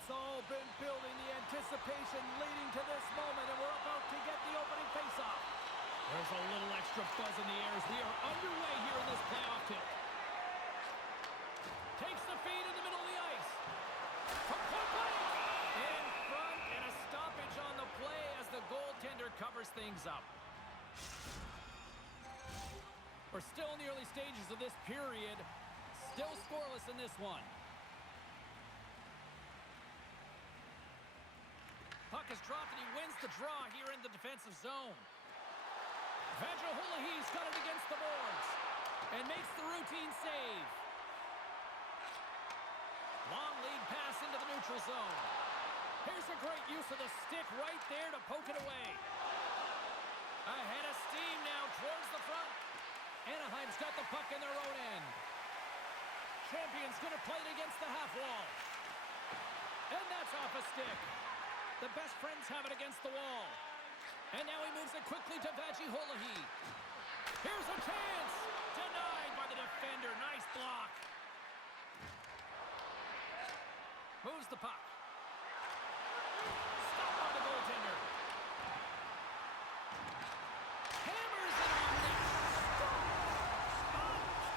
It's all been building, the anticipation leading to this moment, and we're about to get the opening face-off. There's a little extra buzz in the air as we are underway here in this playoff tilt. Takes the feed in the middle of the ice. From point blank! In front, and a stoppage on the play as the goaltender covers things up. We're still in the early stages of this period. Still scoreless in this one. Puck is dropped, and he wins the draw here in the defensive zone. Vajahulahi's got it against the boards and makes the routine save. Long lead pass into the neutral zone. Here's a great use of the stick right there to poke it away. Ahead of steam now towards the front. Anaheim's got the puck in their own end. Champion's going to play it against the half wall. And that's off a stick. The best friends have it against the wall. And now he moves it quickly to Vajahulahi. Here's a chance! Denied by the defender. Nice block. Moves the puck. Stopped by the goaltender. Hammers it on net.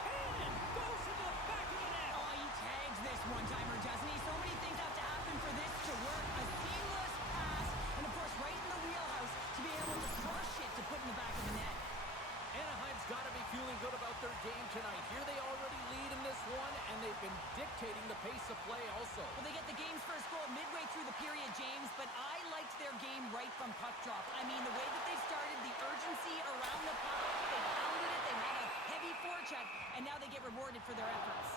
Cannon goes into the back of the net. Oh, he tags this one-timer, doesn't he? So many things have to happen for this to work. A seamless pass, and of course right in the wheelhouse to be able to crush it to put in the back of the net. Anaheim's got to be feeling good about their game tonight. Here they already lead in this one, and they've been dictating the pace of play also. Well, they get the game's first goal midway through the period, James, but I liked their game right from puck drop. I mean, the way that they started, the urgency around the puck, they pounded it, they had a heavy forecheck, and now they get rewarded for their efforts.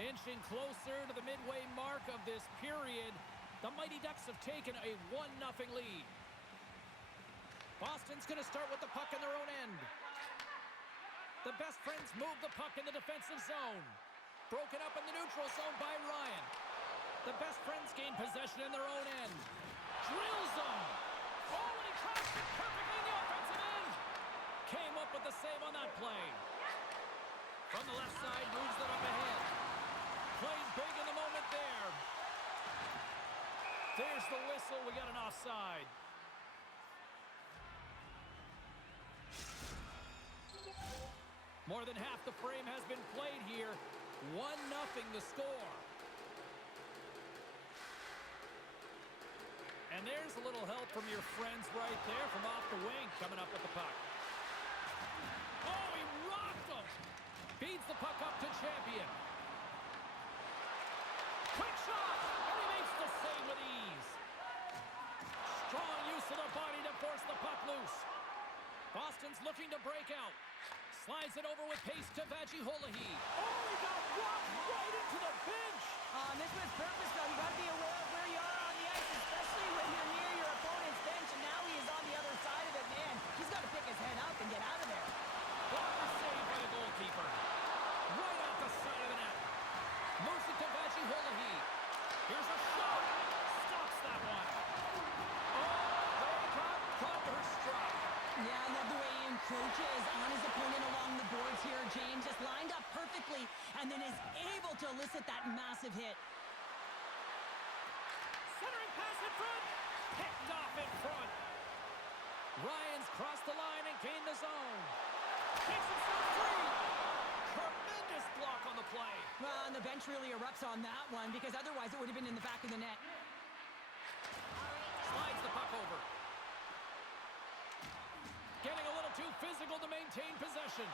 Inching closer to the midway mark of this period, the Mighty Ducks have taken a 1-0 lead. Boston's going to start with the puck in their own end. The best friends move the puck in the defensive zone. Broken up in the neutral zone by Ryan. The best friends gain possession in their own end. Drills them. Oh, and he crashed it perfectly in the offensive end. Came up with the save on that play. From the left side, moves it up ahead. Played big in the moment there. There's the whistle. We got an offside. More than half the frame has been played here. 1-0 the score. And there's a little help from your friends right there from off the wing, coming up with the puck. Oh, he rocked him. Feeds the puck up to Champion. Quick shot, and he makes the save with ease. Strong use of the body to force the puck loose. Boston's looking to break out. Slides it over with pace to Vajahulahi. Oh, he got rocked right into the bench. This was purpose, though. You got to be aware of where you are on the ice, especially when you're near your opponent's bench, and now he is on the other side of it, man. He's got to pick his head up and get out of there. Blocker saved by the goalkeeper. Right off the side of the net. Moves it to Vajahulahi. Here's a shot. Stops that one. Oh, they got thunderstruck. Yeah, I love the way he encroaches on his opponent along the boards here. James just lined up perfectly and then is able to elicit that massive hit. Centering pass in front. Picked off in front. Ryan's crossed the line and gained the zone. Takes himself free. Tremendous block on the play. Well, and the bench really erupts on that one because otherwise it would have been in the back of the net. Slides the puck over. Getting a little too physical to maintain possession.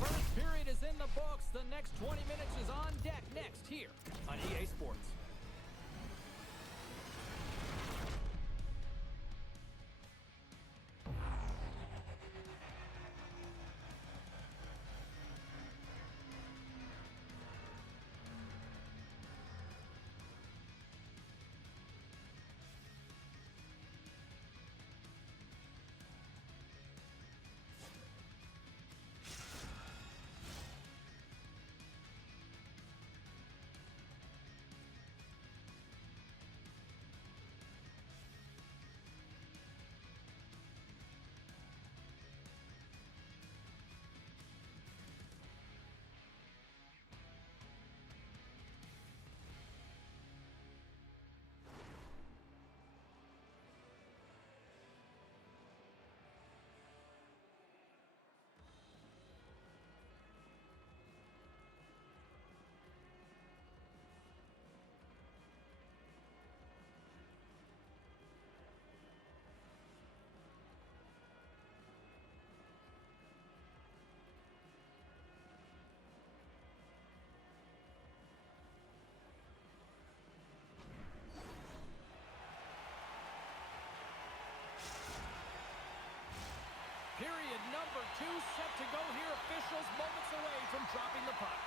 First period is in the books. The next 20 minutes is on deck next here on EA Sports. number 2 set to go here. Officials moments away from dropping the puck.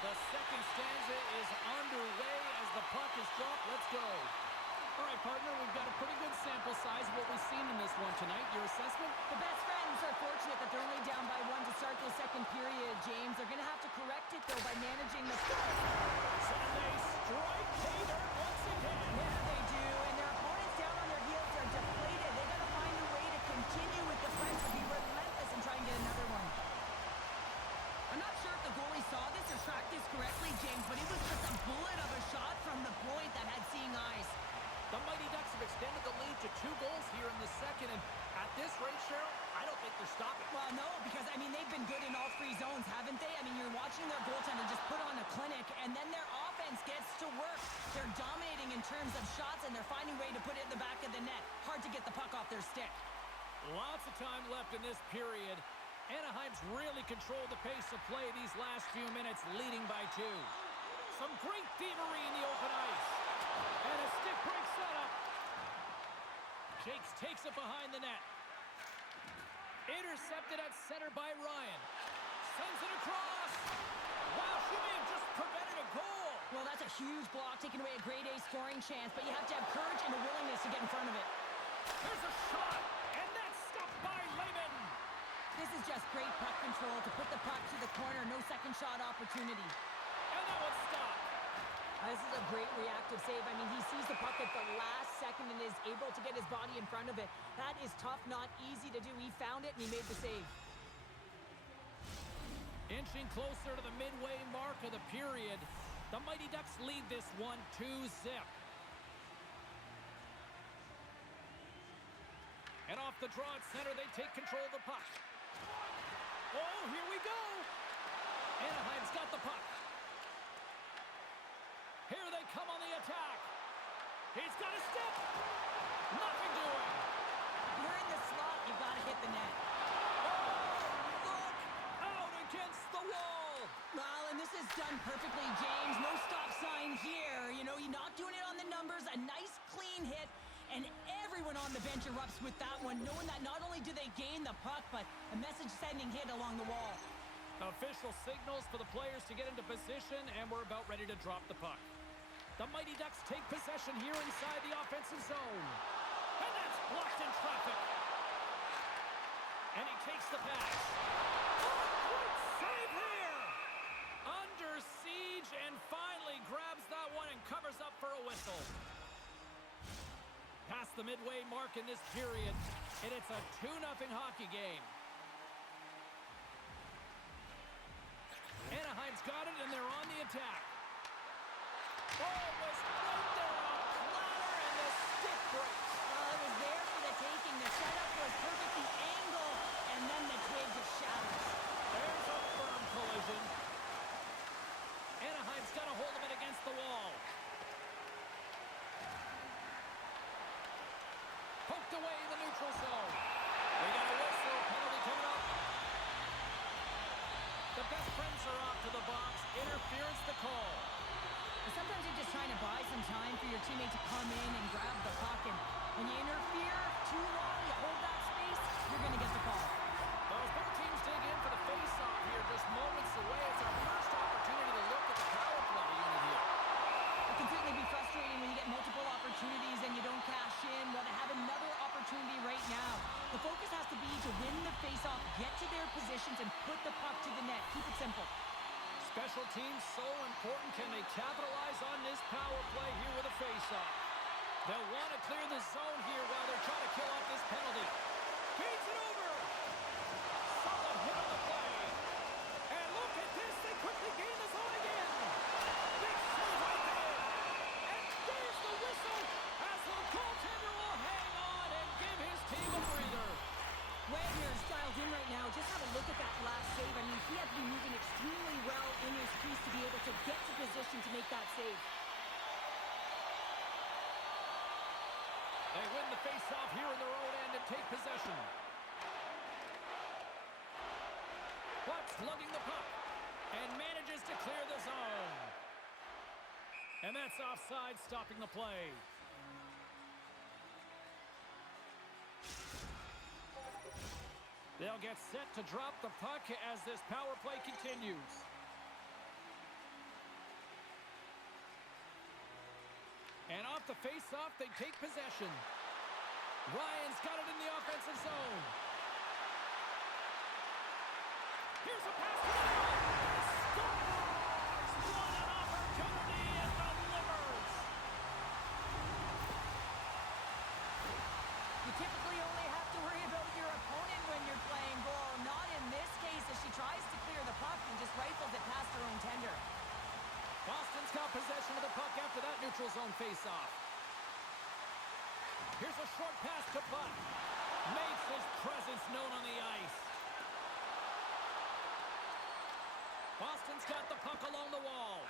The second stanza is underway as the puck is dropped. Let's go. All right, partner, we've got a pretty good sample size of what we've seen in this one tonight. Your assessment? The best friends are fortunate that they're only down by 1 to start the second period, James. They're going to have to correct it, though, by managing the... So they strike Tater once again. Yeah, they do, and their opponents down on their heels are deflated. They got to find a way to continue with the pressure, be relentless, and try and get another one. I'm not sure if the goalie saw this or tracked this correctly, James, but it was just a bullet of a shot from the point that had seeing eyes. The Mighty Ducks have extended the lead to 2 goals here in the second, and at this rate, Cheryl, I don't think they're stopping. Well, no, because, I mean, they've been good in all 3 zones, haven't they? I mean, you're watching their goaltender just put on a clinic, and then their offense gets to work. They're dominating in terms of shots, and they're finding a way to put it in the back of the net. Hard to get the puck off their stick. Lots of time left in this period. Anaheim's really controlled the pace of play these last few minutes, leading by 2. Some great thievery in the open ice. And a stick break setup. Jakes takes it behind the net. Intercepted at center by Ryan. Sends it across. Wow, she may have just prevented a goal. Well, that's a huge block, taking away a grade A scoring chance, but you have to have courage and a willingness to get in front of it. There's a shot, and that's stopped by Lehman. This is just great puck control to put the puck to the corner, no second shot opportunity. And that one's stopped. This is a great reactive save. I mean, he sees the puck at the last second and is able to get his body in front of it. That is tough, not easy to do. He found it, and he made the save. Inching closer to the midway mark of the period, the Mighty Ducks lead this one 2-0. And off the draw at center, they take control of the puck. Oh, here we go. Anaheim's got the puck. Here they come on the attack. He's got a step. Nothing doing. You're in the slot. You've got to hit the net. Oh, look out against the wall. Well, and this is done perfectly, James. No stop sign here. You know, you're not doing it on the numbers. A nice, clean hit. And everyone on the bench erupts with that one, knowing that not only do they gain the puck, but a message-sending hit along the wall. Official signals for the players to get into position, and we're about ready to drop the puck. The Mighty Ducks take possession here inside the offensive zone. And that's blocked in traffic. And he takes the pass. Oh, great save here! Under siege, and finally grabs that one and covers up for a whistle. Past the midway mark in this period, and it's a 2-0 hockey game. Anaheim's got it, and they're on the attack. Oh, it was right there on a platter, and the stick breaks. Well, it was there for the taking. The setup was perfect, the angle, and then the twig just shatters. There's a firm collision. Anaheim's got a hold of it against the wall. Poked away in the neutral zone. We got a whistle, penalty coming up. The best friends are off to the box. Interference the call. Sometimes you're just trying to buy some time for your teammate to come in and grab the puck, and when you interfere too long, you hold that space, you're going to get the call. Those both teams dig in for the face-off here, just moments away. It's our first opportunity to look at the power play unit here. It can certainly be frustrating when you get multiple opportunities and you don't cash in. Well, to have another opportunity right now, the focus has to be to win the face-off, get to their positions, and put the puck to the net. Keep it simple. Special teams so important. Can they capitalize on this power play here with a face-off? They'll want to clear the zone here while they're trying to kill off this penalty. Gains it over. Solid hit on the play. And look at this. They quickly gain the zone again. Big save right there. And there's the whistle as the goaltender will hang on and give his team a breather. Wagner's dialed in right now. Just have a look at that last save. I mean, he had to be moving extremely well in his crease to be able to get to position to make that save. They win the face-off here in their own end and take possession. Puck's lugging the puck and manages to clear the zone. And that's offside, stopping the play. now gets set to drop the puck as this power play continues. And off the face-off, they take possession. Ryan's got it in the offensive zone. Here's a pass to the net. Scores! What an opportunity and delivers! You typically only have to worry about your opponent when you're playing goal. Not in this case as she tries to clear the puck and just rifles it past her own tender. Boston's got possession of the puck after that neutral zone face-off. Here's a short pass to Buck. Makes his presence known on the ice. Boston's got the puck along the wall.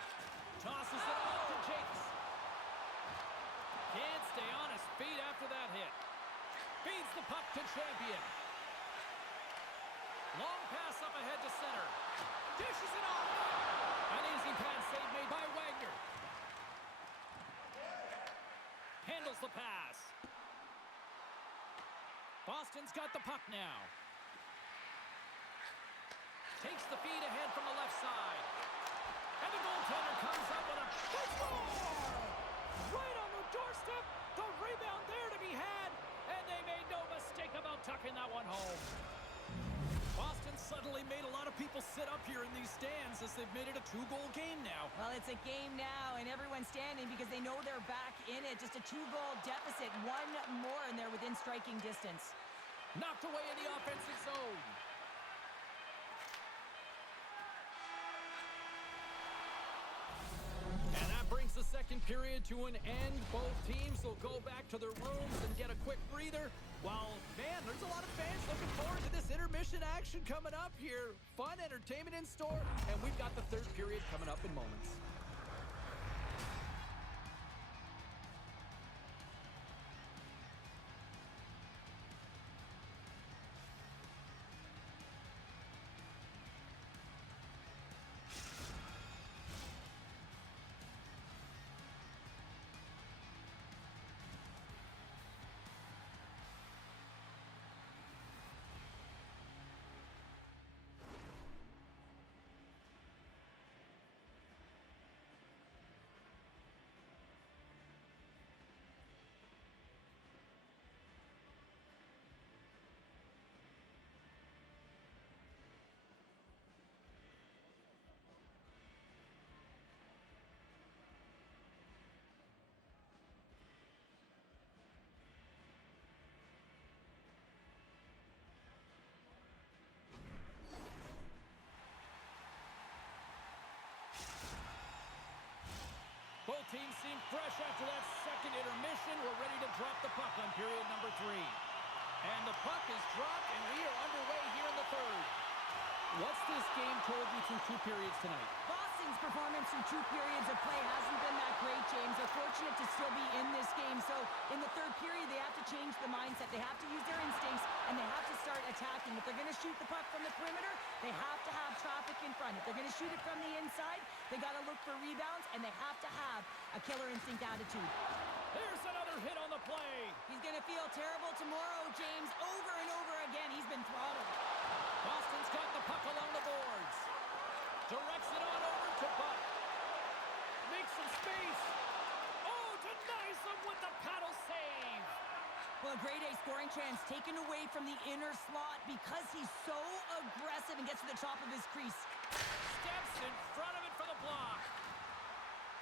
Tosses it off to Jakes. Can't stay on his feet after that hit. Feeds the puck to Champion. Long pass up ahead to center. Dishes it off. An easy pass save made by Wagner. Handles the pass. Boston's got the puck now. Takes the feed ahead from the left side. And the goaltender comes up with a score! Right on the doorstep. The rebound there to be had. And they made no mistake about tucking that one home. Boston suddenly made a lot of people sit up here in these stands as they've made it a 2-goal game now. Well, it's a game now, and everyone's standing because they know they're back in it. Just a 2-goal deficit. One more, and they're within striking distance. Knocked away in the offensive zone. And that brings the second period to an end. Both teams will go back to their rooms and get a quick breather. While, man, there's a lot of fans looking forward to this intermission action coming up here. Fun entertainment in store, and we've got the third period coming up in moments. Both teams seem fresh after that second intermission. We're ready to drop the puck on period number 3. And the puck is dropped, and we are underway here in the third. What's this game told you through 2 periods tonight? Boston's performance through 2 periods of play hasn't been that great, James. They're fortunate to still be in this game. So in the third period, they have to change the mindset. They have to use their instincts, and they have to start attacking. If they're going to shoot the puck from the perimeter, they have to have traffic in front. If they're going to shoot it from the inside, they got to look for rebounds, and they have to have a killer instinct attitude. There's another hit on the play. He's going to feel terrible tomorrow, James. Over and over again, he's been throttled. Boston's got the puck along the boards. Directs it on over to Buck. Makes some space. Oh, denies him with the paddle save. Well, a grade A scoring chance taken away from the inner slot because he's so aggressive and gets to the top of his crease. Steps in front of it for the block.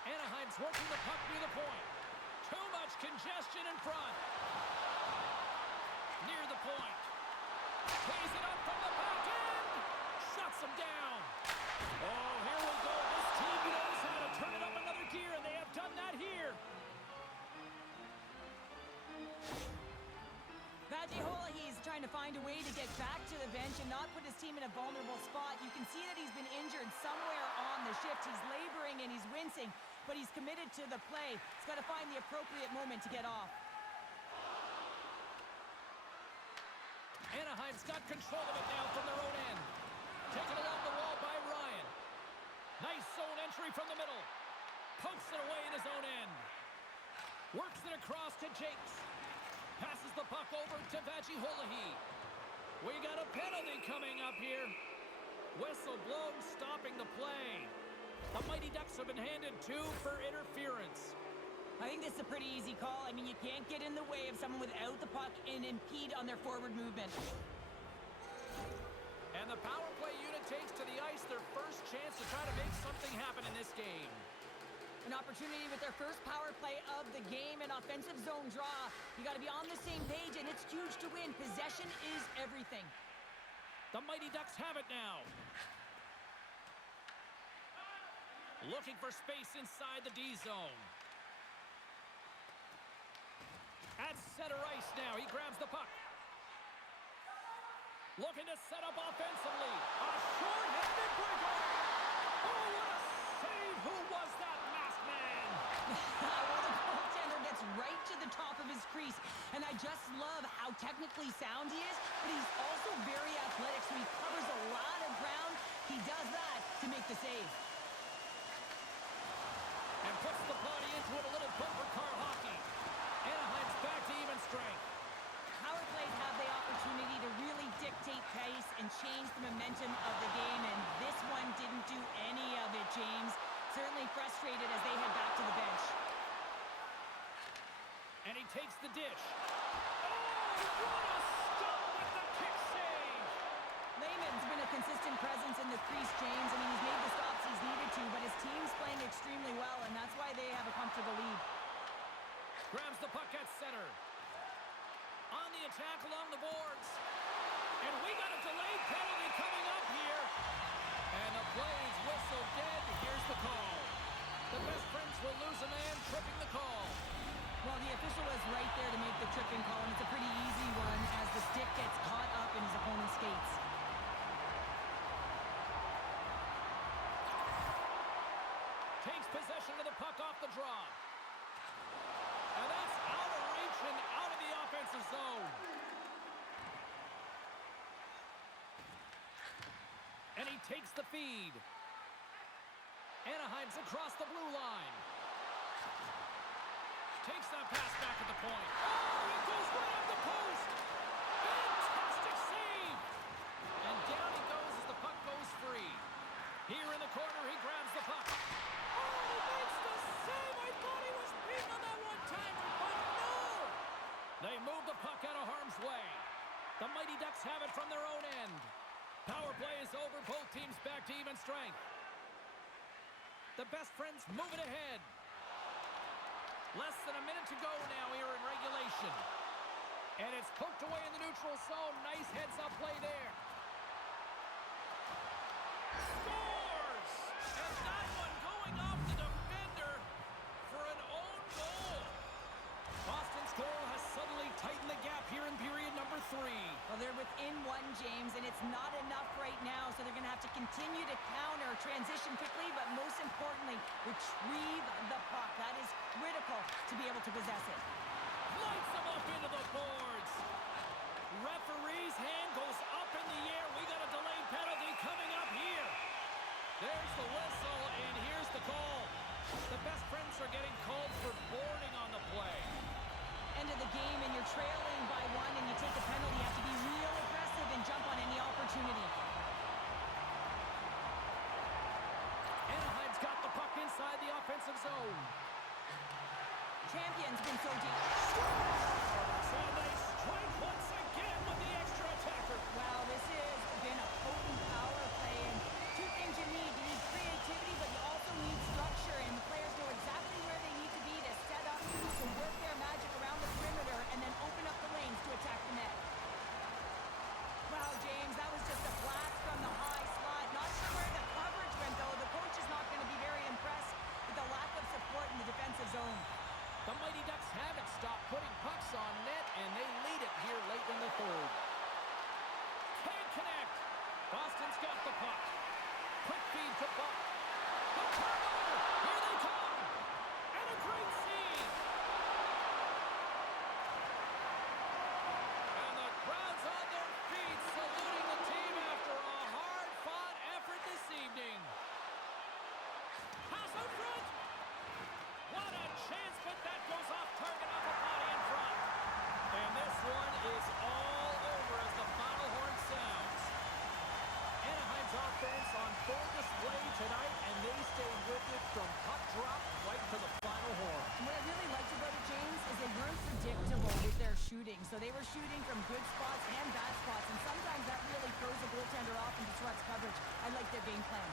Anaheim's working the puck near the point. Too much congestion in front. Near the point. Plays it up from the back end. Shuts him down. Oh, here we go. This team knows how to turn it up another gear, and they have done that here. He's trying to find a way to get back to the bench and not put his team in a vulnerable spot. You can see that he's been injured somewhere on the shift. He's laboring and he's wincing, but he's committed to the play. He's got to find the appropriate moment to get off. Anaheim's got control of it now from their own end. Taken along the wall by Ryan. Nice zone entry from the middle. Pokes it away in his own end. Works it across to Jakes. Passes the puck over to Vajiholahi. We got a penalty coming up here. Whistle blown, stopping the play. The Mighty Ducks have been handed 2 for interference. I think this is a pretty easy call. I mean, you can't get in the way of someone without the puck and impede on their forward movement. And the power play unit takes to the ice their first chance to try to make something happen in this game. An opportunity with their first power play of the game, an offensive zone draw. You got to be on the same page, and it's huge to win. Possession is everything. The Mighty Ducks have it now. Looking for space inside the D zone. At center ice now, he grabs the puck. Looking to set up offensively. A short-handed breakaway. Oh, what a save! Who was that masked man? Well, the goaltender gets right to the top of his crease, and I just love how technically sound he is, but he's also very athletic, so he covers a lot of ground. He does that to make the save. And puts the body into it, a little bumper car hockey. Anaheim's back to even strength. Power plays have the opportunity to really dictate pace and change the momentum of the game, and this one didn't do any of it, James. Certainly frustrated as they head back to the bench. And he takes the dish. Oh, what a stop with the kick save! Lehman's been a consistent presence in the crease, James. I mean, he's made the stops he's needed to, but his team's playing extremely well, and that's why they have a comfortable lead. Grabs the puck at center. On the attack along the boards. And we got a delayed penalty coming up here. And the play's whistle dead. Here's the call. The best friends will lose a man, tripping the call. Well, the official was right there to make the tripping call, and it's a pretty easy one as the stick gets caught up in his opponent's skates. Takes possession of the puck off the draw. And that's out of reach and out of the offensive zone. And he takes the feed. Anaheim's across the blue line. Takes that pass back at the point. Oh, it goes right off the post. Fantastic save. And down he goes as the puck goes free. Here in the corner, he grabs the puck. Oh, he makes the save. I thought he was beaten on that one-timer, but no. They move the puck out of harm's way. The Mighty Ducks have it from their own end. Power play is over. Both teams back to even strength. The best friends move it ahead. Less than a minute to go now here in regulation. And it's poked away in the neutral zone. Nice heads-up play there. Scores! And that one going off the defender for an own goal. Boston's goal has suddenly tightened the gap here in period number 3. Well, they're within one, James, and it's not enough right now, so they're going to have to continue to counter, transition quickly, but most importantly, retrieve the puck. That is critical to be able to possess it. Lights them up into the boards. Referee's hand goes up in the air. We got a delayed penalty coming up here. There's the whistle, and here's the call. The best friends are getting called for boarding on the play. End of the game, and you're trailing by 1, and you take a penalty. You have to be real aggressive and jump on any opportunity. Anaheim's got the puck inside the offensive zone. Champion's been so deep. So they strike once again with the extra attacker. Wow, this has been a potent power play, and 2 things you need. You need creativity, but you also need structure, and the players know exactly where they need to be to set up, to work their magic around the perimeter, and then open up the lanes to attack the net. Wow, James, that was just a blast from the high slot. Not sure where the coverage went, though. The coach is not going to be very impressed with the lack of support in the defensive zone. The Mighty Ducks haven't stopped putting pucks on on full display tonight, and they stay with it from puck drop right to the final horn. What I really liked about it, James, is they weren't predictable with their shooting. So they were shooting from good spots and bad spots, and sometimes that really throws a goaltender off and disrupts coverage. I like their game plan.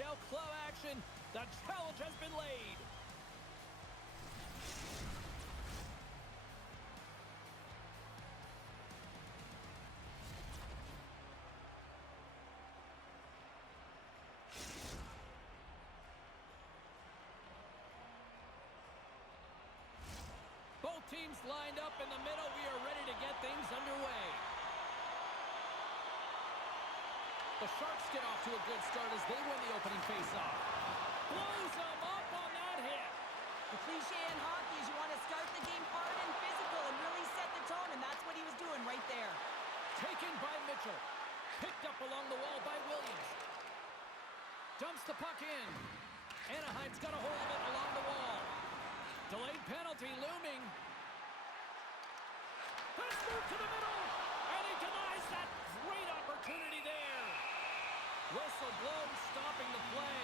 NHL club action. The challenge has been laid. Both teams lined up in the middle. We are ready to get things underway. The Sharks get off to a good start as they win the opening faceoff. Blows them up on that hit. The cliche in hockey is you want to start the game hard and physical and really set the tone, and that's what he was doing right there. Taken by Mitchell. Picked up along the wall by Williams. Dumps the puck in. Anaheim's got a hold of it along the wall. Delayed penalty looming. Let's move to the middle. And he denies that great opportunity there. Whistle blows, stopping the play.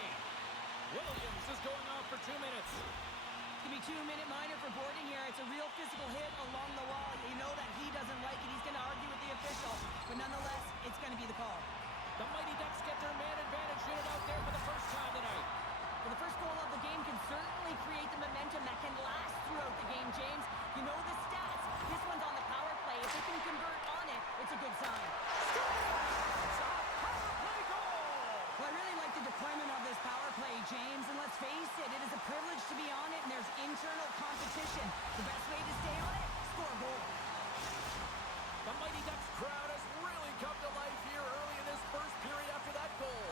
Williams is going off for 2 minutes. It's going to be 2-minute minor for Borden here. It's a real physical hit along the wall. You know that he doesn't like it. He's going to argue with the official. But nonetheless, it's going to be the call. The Mighty Ducks get their man advantage unit out there for the first time tonight. Well, the first goal of the game can certainly create the momentum that can last throughout the game, James. You know the stats. This one's on the power play. If they can convert on it, it's a good sign. Power play goal! Well, I really like the deployment of this power play, James. And let's face it, it is a privilege to be on it, and there's internal competition. The best way to stay on it, score a goal. The Mighty Ducks crowd has really come to life here early in this first period after that goal.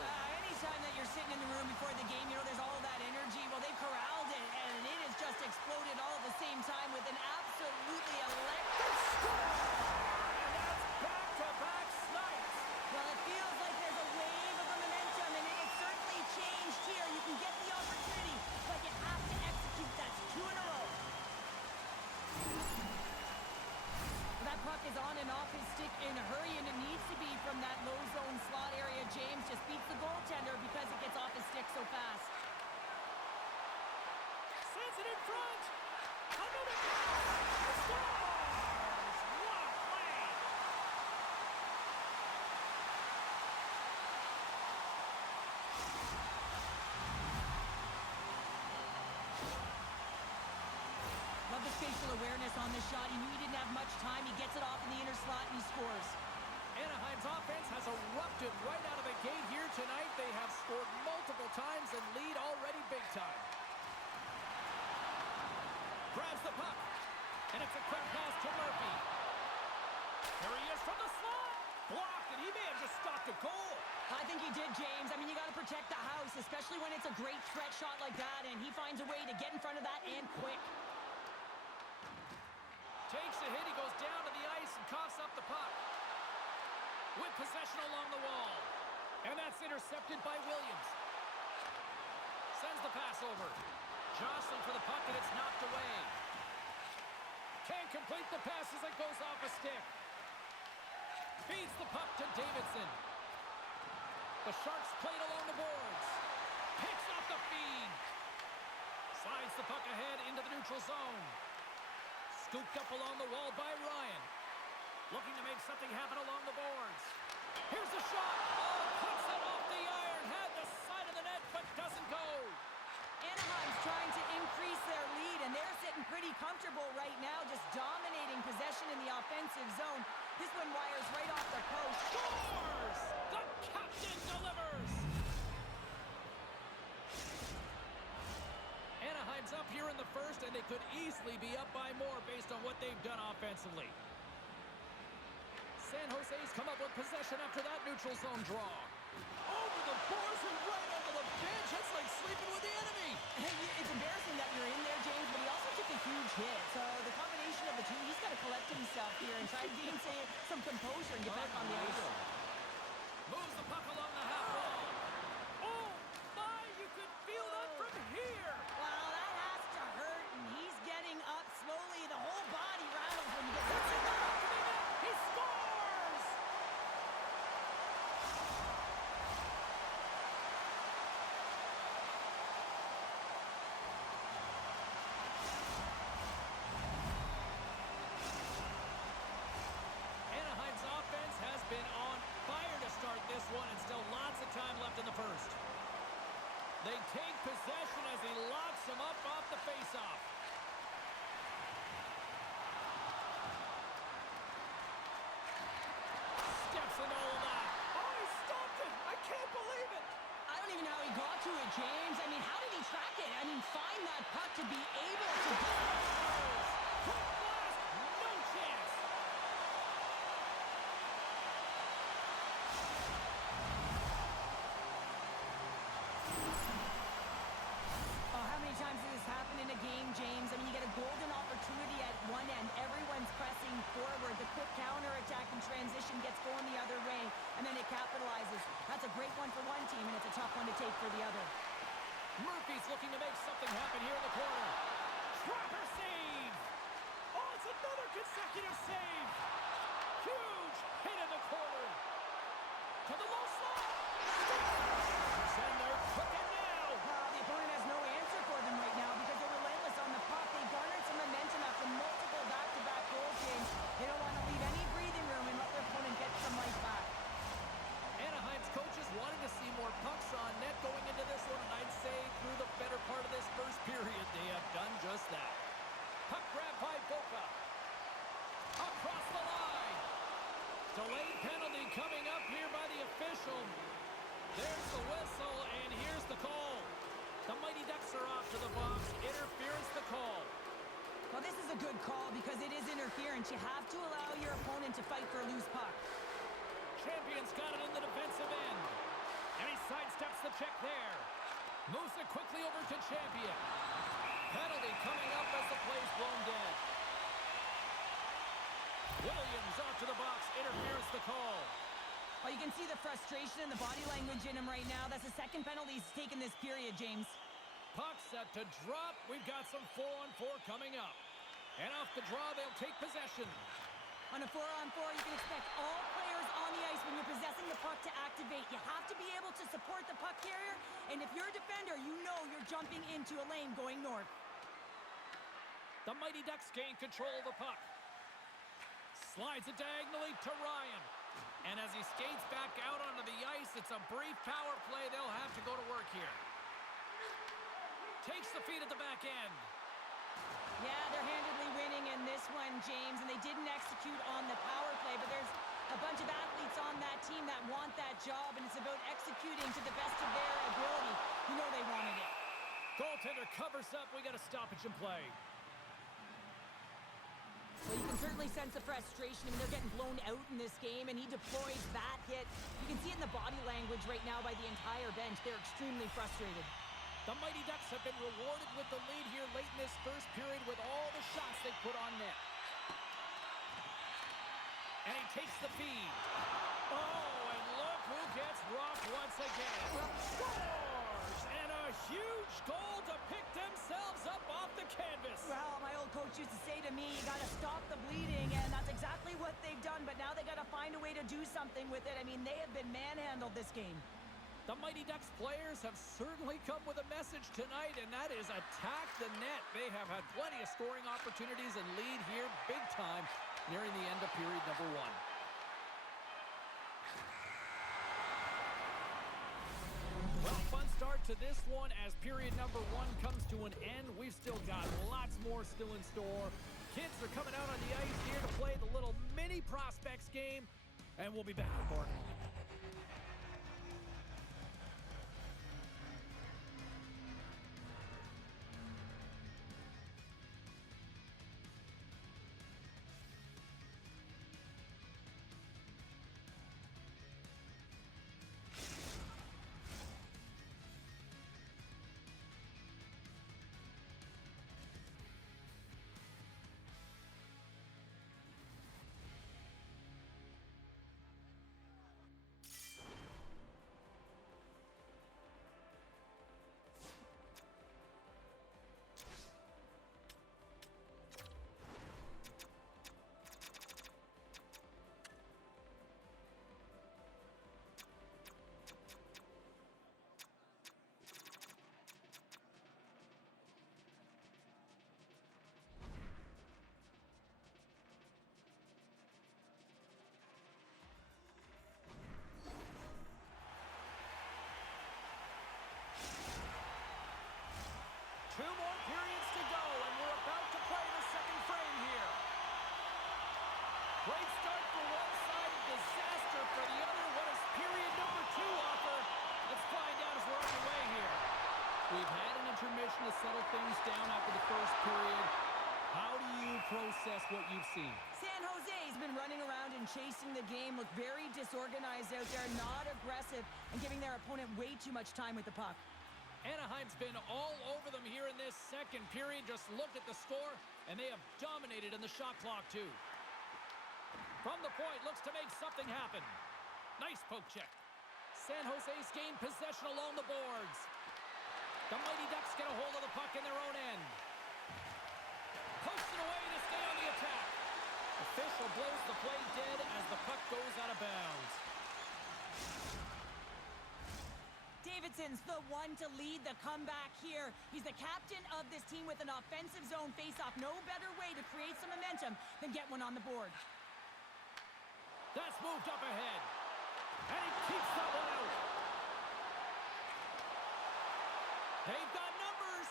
Anytime that you're sitting in the room before the game, you know there's all that energy. Well, they corralled it, and it has just exploded all at the same time with an absolutely electric score. And that's back-to-back snipes. Well, it feels like there's a wave of momentum, and it certainly changed here. You can get the opportunity, but you have to execute. That's 2 in a row. That puck is on and off his stick in a hurry, and it needs to be from that low zone slot area. James just beats the goaltender because it gets off his stick so fast. Sends it in front. Another goal. Scores! What a play! Love the spatial awareness on this shot. He knew he didn't have much time. He gets it off in the inner slot, and he scores. Anaheim's offense has erupted right out of the gate here tonight. They have scored multiple times and lead already big time. Grabs the puck, and it's a quick pass to Murphy. Here he is from the slot. Blocked, and he may have just stopped a goal. I think he did, James. I mean, you got to protect the house, especially when it's a great threat shot like that, and he finds a way to get in front of that and quick. Takes the hit, he goes down to the ice and coughs up the puck. With possession along the wall. And that's intercepted by Williams. Sends the pass over. Jostling for the puck, and it's knocked away. Can't complete the pass as it goes off a stick. Feeds the puck to Davidson. The Sharks played along the boards. Picks off the feed. Slides the puck ahead into the neutral zone. Scooped up along the wall by Ryan. Looking to make something happen along the boards. Here's a shot. Oh, puts it off the iron. Had the side of the net, but doesn't go. Anaheim's trying to increase their lead, and they're sitting pretty comfortable right now, just dominating possession in the offensive zone. This one wires right off the post. Scores! The captain delivers! Anaheim's up here in the first, and they could easily be up by more based on what they've done offensively. San Jose's come up with possession after that neutral zone draw. Over the boards and right over the bench. It's like sleeping with the enemy. Hey, it's embarrassing that you're in there, James, but he also took a huge hit. So the combination of the two, he's got to collect himself here and try to gain some composure and get back on the ice. Moves the puck along the half wall. Oh, my, you could feel that from here. Wow, that has to hurt, and he's getting up slowly. The whole body rattles when he gets up. He scores! Anaheim's offense has been on They take possession as he locks him up off the faceoff. Steps in all of that. Oh, he stopped it. I can't believe it. I don't even know how he got to it, James. I mean, how did he track it? I mean, find that puck to be able to do it. Quick blast. No chance. Oh, how many times does this happen in a game, James? I mean, you get a golden opportunity at one end. Everyone's pressing forward. The quick counterattack and transition gets going the other way, and then it capitalizes. That's a great one for one team, and it's a tough one to take for the other. Murphy's looking to make something happen here in the corner. Trapper save. Oh, it's another consecutive save. Huge hit in the corner. To the low slot. And they're cooking now. The opponent has no answer for them right now because they're relentless on the puck. They garnered some momentum after multiple back-to-back goals, James. They don't want to leave any breathing room and let their opponent get some life back. Anaheim's coaches wanted to see more pucks on net going into this one, and I'd say through the better part of this first period, they have done just that. Puck grab by Boca. Across the line. Delayed penalty coming up here by the official. There's the whistle, and here's the call. The Mighty Ducks are off to the box. Interference the call. Well, this is a good call because it is interference. You have to allow your opponent to fight for a loose puck. Champion's got it in the defensive end. And he sidesteps the check there. Moves it quickly over to Champion. Penalty coming up as the play's blown dead. Williams off to the box. Interference the call. Well, you can see the frustration and the body language in him right now. That's the second penalty he's taken this period, James. Puck set to drop. We've got some 4-on-4 coming up. And off the draw, they'll take possession. On a 4-on-4, you can expect all players on the ice when you're possessing the puck to activate. You have to be able to support the puck carrier, and if you're a defender, you know you're jumping into a lane going north. The Mighty Ducks gain control of the puck. Slides it diagonally to Ryan. And as he skates back out onto the ice, it's a brief power play. They'll have to go to work here. Takes the feed at the back end. Yeah, they're handedly winning in this one, James, and they didn't execute on the power play, but there's a bunch of athletes on that team that want that job, and it's about executing to the best of their ability. You know they wanted it. Goaltender covers up. We got a stoppage in play. Well, you can certainly sense the frustration. I mean, they're getting blown out in this game, and he deploys that hit. You can see it in the body language right now by the entire bench. They're extremely frustrated. The Mighty Ducks have been rewarded with the lead here late in this first period with all the shots they put on net. And he takes the feed. Oh, and look who gets rocked once again. Scores! And a huge goal to pick themselves up off the canvas. Well, my old coach used to say to me, you got to stop the bleeding, and that's exactly what they've done, but now they got to find a way to do something with it. I mean, they have been manhandled this game. The Mighty Ducks players have certainly come with a message tonight, and that is attack the net. They have had plenty of scoring opportunities and lead here big time nearing the end of period number one. Well, fun start to this one as period number one comes to an end. We've still got lots more still in store. Kids are coming out on the ice here to play the little mini prospects game, and we'll be back with more. 2 more periods to go, and we're about to play the second frame here. Great start for one side, disaster for the other. What does period number 2 offer? Let's find out as we're underway here. We've had an intermission to settle things down after the first period. How do you process what you've seen? San Jose's been running around and chasing the game, look very disorganized out there, not aggressive, and giving their opponent way too much time with the puck. Anaheim's been all over them here in this second period. Just look at the score, and they have dominated in the shot clock, too. From the point, looks to make something happen. Nice poke check. San Jose's gained possession along the boards. The Mighty Ducks get a hold of the puck in their own end. Pokes it away to stay on the attack. Official blows the play dead as the puck goes out of bounds. Davidson's the one to lead the comeback here. He's the captain of this team with an offensive zone faceoff. No better way to create some momentum than get one on the board. That's moved up ahead. And he keeps that one out. They've got numbers.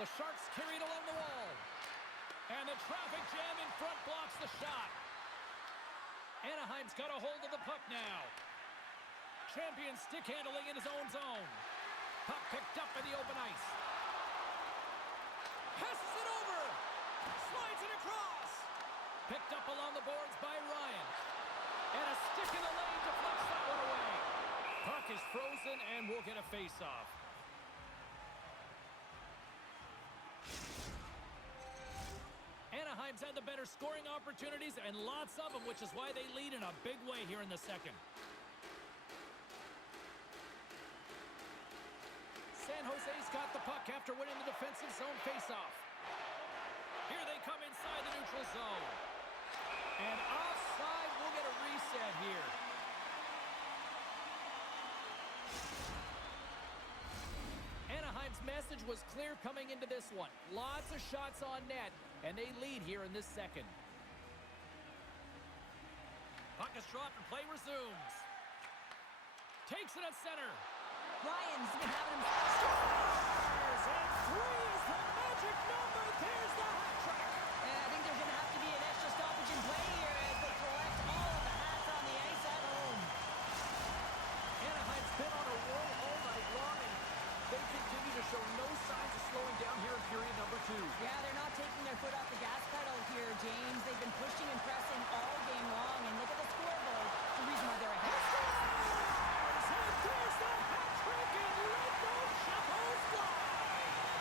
The Sharks carried along the wall. And the traffic jam in front blocks the shot. Anaheim's got a hold of the puck now. Champion stick handling in his own zone. Puck picked up in the open ice. Passes it over. Slides it across. Picked up along the boards by Ryan. And a stick in the lane deflects that one away. Puck is frozen and we'll get a face-off. Anaheim's had the better scoring opportunities and lots of them, which is why they lead in a big way here in the second. San Jose's got the puck after winning the defensive zone faceoff. Here they come inside the neutral zone. And offside, we'll get a reset here. Anaheim's message was clear coming into this one. Lots of shots on net, and they lead here in this second. Puck is dropped and play resumes. Takes it at center. Ryan's been having him. Scores! And 3 is the magic number. There's the hat trick. And I think there's going to have to be an extra stoppage in play here as they collect all of the hats on the ice at home. Anaheim's been on a roll all night long, and they continue to show no signs of slowing down here in period number 2. Yeah, they're not taking their foot off the gas pedal here, James. They've been pushing and pressing all game long, and look at the scoreboard. The reason why they're ahead. And there's the hat trick, and let those shackles fly.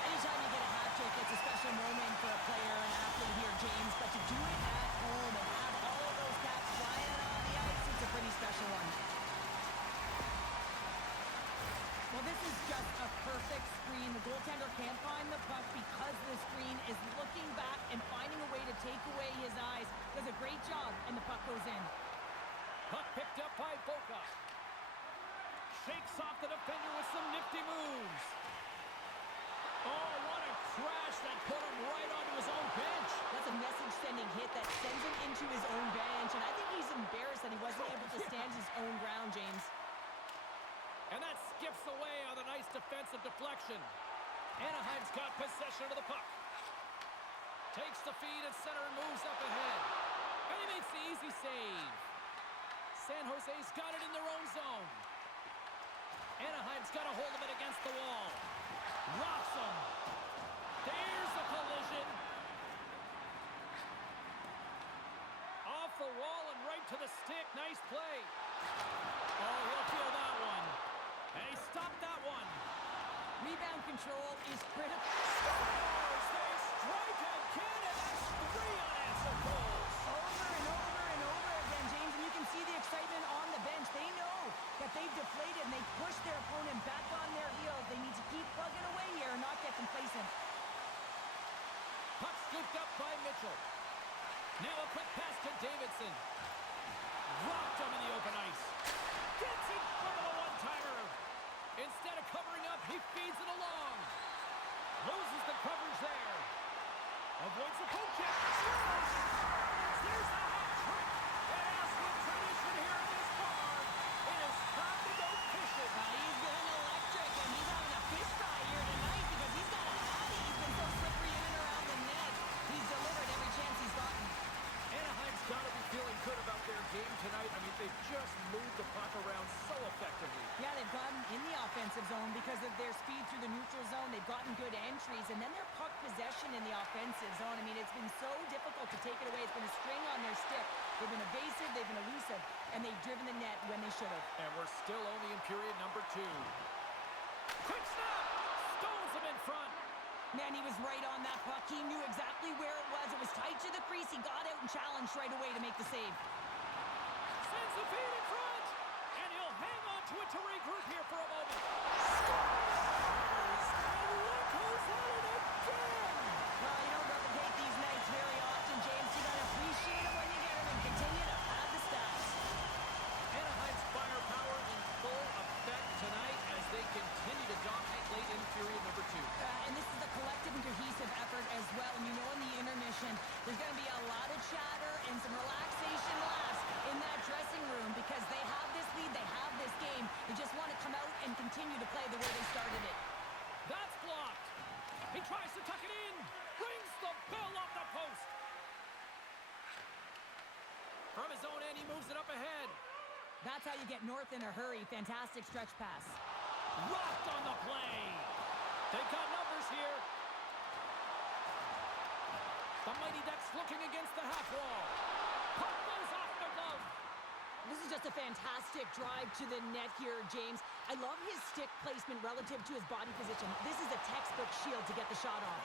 Anytime you get a hat trick, it's a special moment for a player and athlete here, James. But to do it at home and have all of those caps flying on the ice, it's a pretty special one. Well, this is just a perfect screen. The goaltender can't find the puck because the screen is looking back and finding a way to take away his eyes. Does a great job, and the puck goes in. Puck picked up by Boca. Shakes off the defender with some nifty moves. Oh, what a crash that put him right onto his own bench. That's a message-sending hit that sends him into his own bench, and I think he's embarrassed that he wasn't able to stand his own ground, James. And that skips away on a nice defensive deflection. Anaheim's got possession of the puck. Takes the feed at center and moves up ahead. And he makes the easy save. San Jose's got it in their own zone. Anaheim's got a hold of it against the wall. Rocks him. There's the collision. Off the wall and right to the stick. Nice play. Oh, he'll feel that one. And he stopped that one. Rebound control is critical. Scores! They strike again, and that's 3 unanswered goals. Over and over and over again, James, and you can see the excitement on the bench. They know that they've deflated, and they push their opponent back on their heels. They need to keep plugging away here and not get complacent. Puck scooped up by Mitchell. Now a quick pass to Davidson. Rocked him in the open ice. Gets in front of a one-timer. Instead of covering up, he feeds it along. Loses the coverage there. Avoids the poke check. Scores! There's the hat trick. And as with tradition here in this bar, it is time to go fishing. He's been electric, and he's having a fish fry here tonight because he's in the offensive zone because of their speed through the neutral zone. They've gotten good entries, and then their puck possession in the offensive zone. I mean, it's been so difficult to take it away. It's been a string on their stick. They've been evasive, they've been elusive, and they've driven the net when they should have. And we're still only in period number 2. Quick snap! Stones him in front. Man, he was right on that puck. He knew exactly where it was. It was tight to the crease. He got out and challenged right away to make the save. Sends the feed in front. And he'll hang on to it to regroup here for a moment. Scores! And look who's at it again! Well, you don't replicate these nights very often, James. You got to appreciate them when you get them and continue to pad the stats. Anaheim's firepower in full effect tonight as they continue to dominate late in period number 2. And this is a collective and cohesive effort as well. And you know in the intermission, there's going to be a lot of chatter and some relaxation laughs in that dressing room because they have this lead, they have this game. They just want to come out and continue to play the way they started it. That's blocked. He tries to tuck it in. Brings the bell off the post. From his own end, he moves it up ahead. That's how you get north in a hurry. Fantastic stretch pass. Rocked on the play. They've got numbers here. The Mighty Ducks looking against the half wall. Puck goes off the glove. This is just a fantastic drive to the net here, James. I love his stick placement relative to his body position. This is a textbook shield to get the shot off.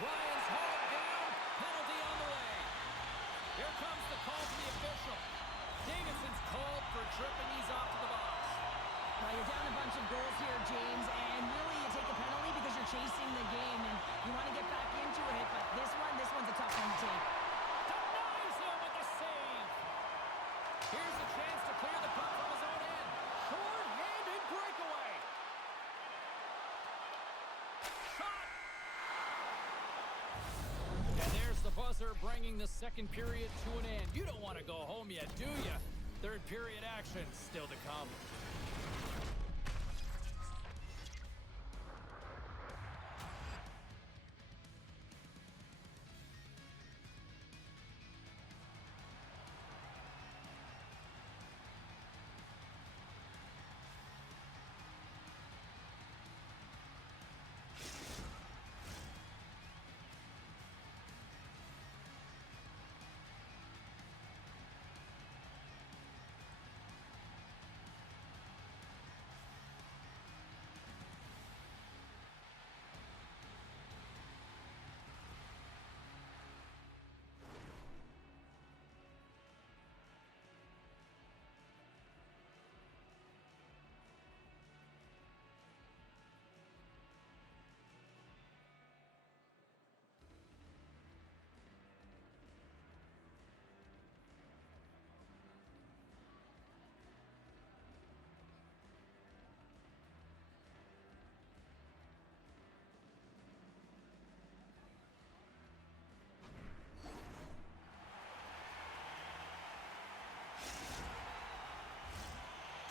Ryan's hauled down. Penalty on the way. Here comes the call to the official. Davidson's called for tripping. He's off to the box. Well, you're down a bunch of goals here, James, and really you take a penalty because you're chasing the game and you want to get back into it, but this one's a tough one to take. Denies him with the save. Here's a chance to clear the puck from his own end. Short-handed breakaway. Shot. And there's the buzzer bringing the second period to an end. You don't want to go home yet, do you? Third period action still to come.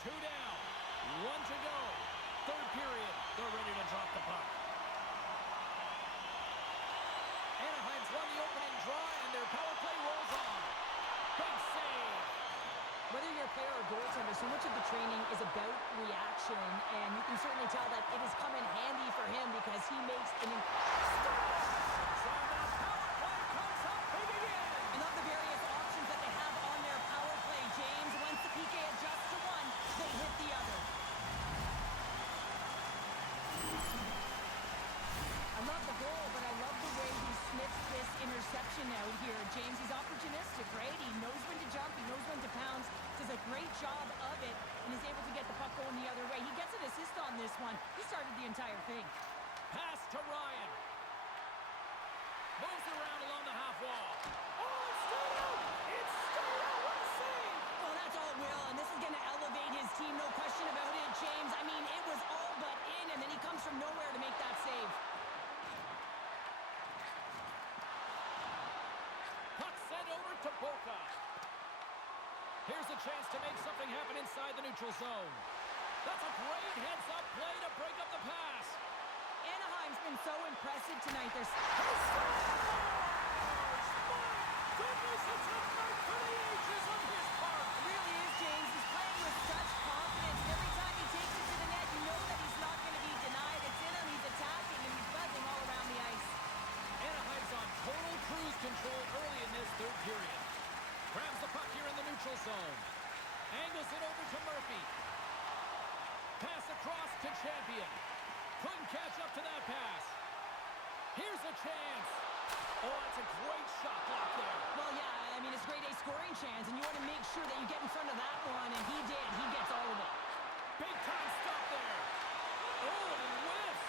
Two down, one to go. Third period, they're ready to drop the puck. Anaheim's won the opening draw, and their power play rolls on. Big save. Whether you're a player or goaltender, so much of the training is about reaction, and you can certainly tell that it has come in handy for him because he makes an So that power play comes up big again. I love the various options that they have on their power play, James. Once the PK adjusts to one, they hit the other. I love the goal, but I love the way he sniffs this interception out here. James, he's opportunistic, right? He knows when to jump, he knows when to pounce, does a great job of it, and is able to get the puck going the other way. He gets an assist on this one. He started the entire thing. Pass to Ryan. Moves around along the half wall. Oh, it's stayed out! It's stayed out! What a save! Oh, that's all Will, and this is going to elevate his team, no question about it, James. I mean, it was all but in, and then he comes from nowhere to make that save. Puck sent over to Boca. Here's a chance to make something happen inside the neutral zone. That's a great heads-up play to break up the pass. Anaheim's been so impressive tonight. He scores! My goodness, it's a night for the ages on his part. It really is, James. He's playing with such confidence. Every time he takes it to the net, the champion. Couldn't catch up to that pass. Here's a chance. Oh, that's a great shot block there. Well, yeah, I mean, it's a grade A scoring chance, and you want to make sure that you get in front of that one, and he did. He gets all of it. Big time stop there. Oh, and whiffs.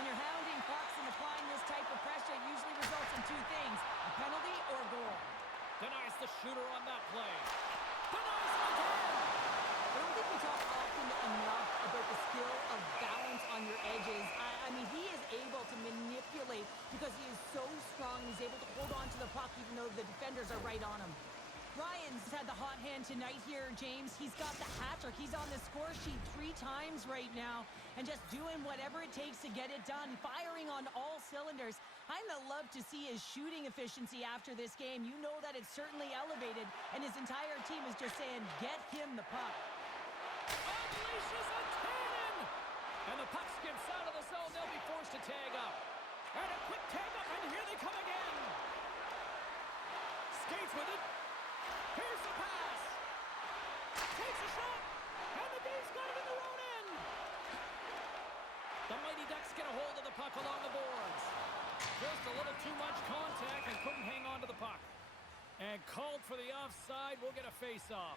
When you're hounding pucks and applying this type of pressure, it usually results in two things, a penalty or a goal. Denies the shooter on that play. Denies him again. I don't think we talk often enough about the skill of balance on your edges. I mean, he is able to manipulate because he is so strong. He's able to hold on to the puck even though the defenders are right on him. Ryan's had the hot hand tonight here, James. He's got the hat trick. He's on the score sheet 3 times right now and just doing whatever it takes to get it done, firing on all cylinders. I'm going to love to see his shooting efficiency after this game. You know that it's certainly elevated, and his entire team is just saying, get him the puck. Unleashes a cannon! And the puck skips out of the zone. They'll be forced to tag up. And a quick tag up, and here they come again. Skates with it. Here's the pass. Takes a shot. And the D's got it in their own end. The Mighty Ducks get a hold of the puck along the boards. Just a little too much contact and couldn't hang on to the puck. And called for the offside. We'll get a face-off.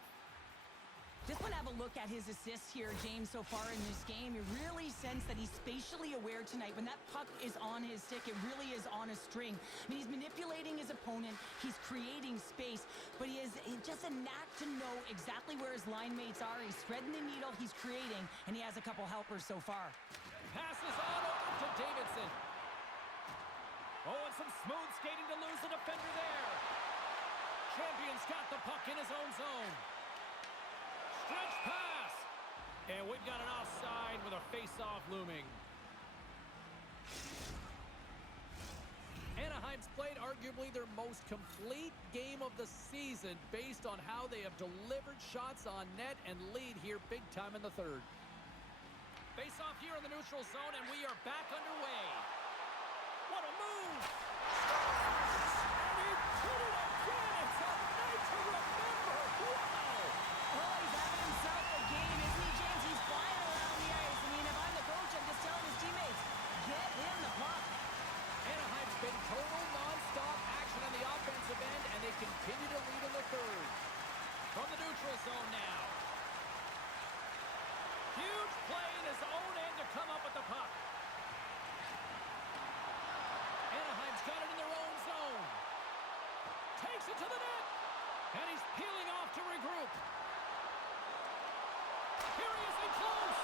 Just want to have a look at his assists here, James, so far in this game. You really sense that he's spatially aware tonight. When that puck is on his stick, it really is on a string. I mean, he's manipulating his opponent. He's creating space. But he has just a knack to know exactly where his line mates are. He's threading the needle. He's creating. And he has a couple helpers so far. Passes on over to Davidson. Oh, and some smooth skating to lose the defender there. Champion's got the puck in his own zone. Stretch pass. And we've got an offside with a face-off looming. Anaheim's played arguably their most complete game of the season based on how they have delivered shots on net and lead here big time in the third. Face-off here in the neutral zone, and we are back underway. What a move! And he did it again! It's a night to remember! Wow! Oh, he's having himself a game, isn't he, James? He's flying around the ice. I mean, if I'm the coach, I'm just telling his teammates, get him the puck. Anaheim's been total non-stop action on the offensive end, and they continue to lead in the third. From the neutral zone now. Huge play in his own end to come up with the puck. Anaheim's got it in their own zone. Takes it to the net. And he's peeling off to regroup. Here he is in close.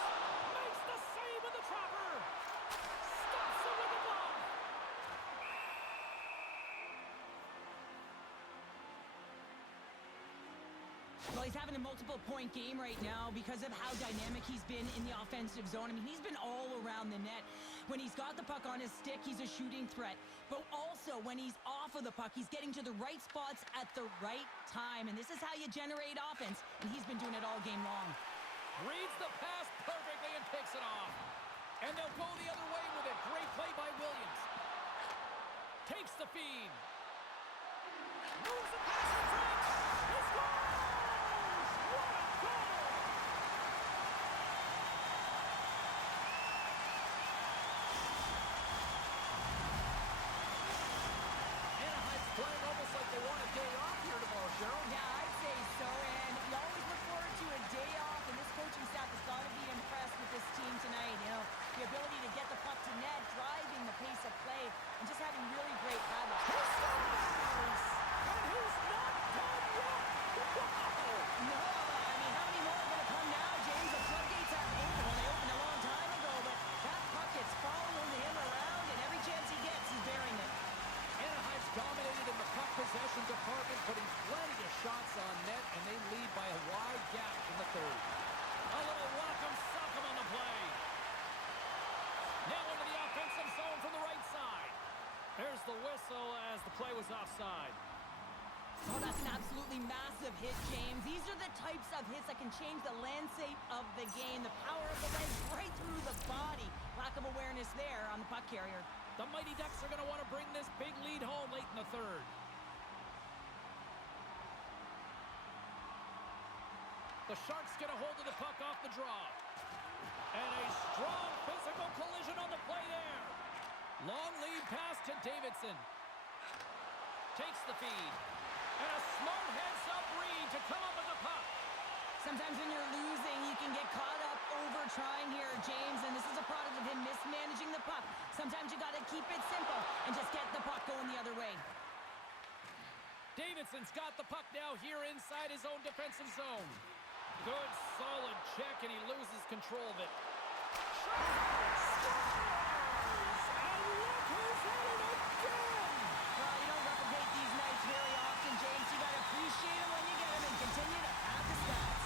Makes the save with the trapper. Stops him with the glove. Well, he's having a multiple-point game right now because of how dynamic he's been in the offensive zone. I mean, he's been all around the net. When he's got the puck on his stick, he's a shooting threat. But also, when he's off of the puck, he's getting to the right spots at the right time. And this is how you generate offense. And he's been doing it all game long. Reads the pass perfectly and picks it off. And they'll go the other way with it. Great play by Williams. Takes the feed. Moves the pass in front. He scores! What a goal! Anaheim's playing almost like they want a day off here tomorrow, Cheryl. Yeah, I'd say so. And you always look forward to a day off. And this coaching staff has got to be impressed with this team tonight. You know, the ability to get the puck to net, driving the pace of play, and just having really great habits. And he's not done yet! Wow! No, I mean, how many more are going to come now, James? The floodgates aren't open. Well, they opened a long time ago, but that puck gets following him around, and every chance he gets, he's bearing it. Anaheim's dominated in the puck possession department, putting plenty of shots on net, and they lead by a wide gap in the third. A little welcome sock'em on the play. Now into the offensive zone from the right side. There's the whistle as the play was offside. Oh, that's an absolutely massive hit, James. These are the types of hits that can change the landscape of the game. The power of the legs right through the body. Lack of awareness there on the puck carrier. The Mighty Ducks are going to want to bring this big lead home late in the third. The Sharks get a hold of the puck off the draw. And a strong Physical collision on the play there. Long lead pass to Davidson. Takes the feed. And a smart heads-up read to come up with the puck. Sometimes when you're losing, you can get caught up over trying here, James, and this is a product of him mismanaging the puck. Sometimes you got to keep it simple and just get the puck going the other way. Davidson's got the puck now here inside his own defensive zone. Good, solid check, and he loses control of it. Scores! And look who's at it again! Well, you don't replicate these nights very often, James. You got to appreciate them when you get them and continue to add the stats.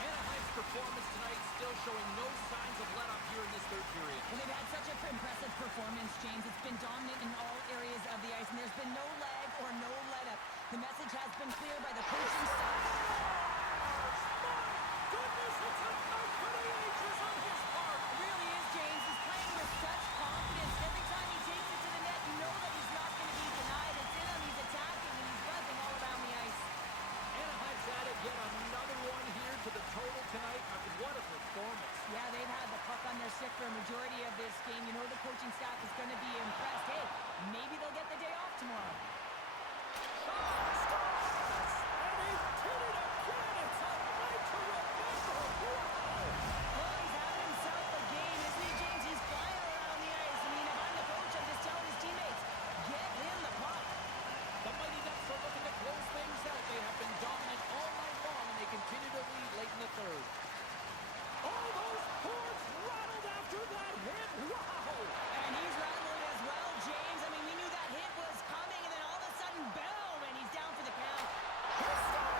Anaheim's performance tonight still showing no signs of let-up here in this third period. Well, they've had such an impressive performance, James. It's been dominant in all areas of the ice, and there's been no lag or no let-up. The message has been clear by the coaching staff. Goodness, it's a fight for the ages on his part! It really is, James. He's playing with such confidence. Every time he takes it to the net, you know that he's not going to be denied. It's in him, he's attacking, and he's buzzing all around the ice. Anaheim's added yet another one here to the total tonight. What a performance. Yeah, they've had the puck on their stick for a majority of this game. You know the coaching staff is going to be impressed. Hey, maybe they'll get the day off tomorrow. Scores! And he did it again! It's a night to remember! Wow! Well, he's having himself a game, isn't he, James? He's flying around the ice. I mean, if I'm the coach, I'm just telling his teammates, get him the puck. The Mighty Ducks are looking to close things out. They have been dominant all night long, and they continue to lead late in the third. All those boards rattled after that hit! Wow! And he's rattling as well, James. I mean, we knew that hit was coming, and then all of a sudden, boom, and he's down for the count. He scores!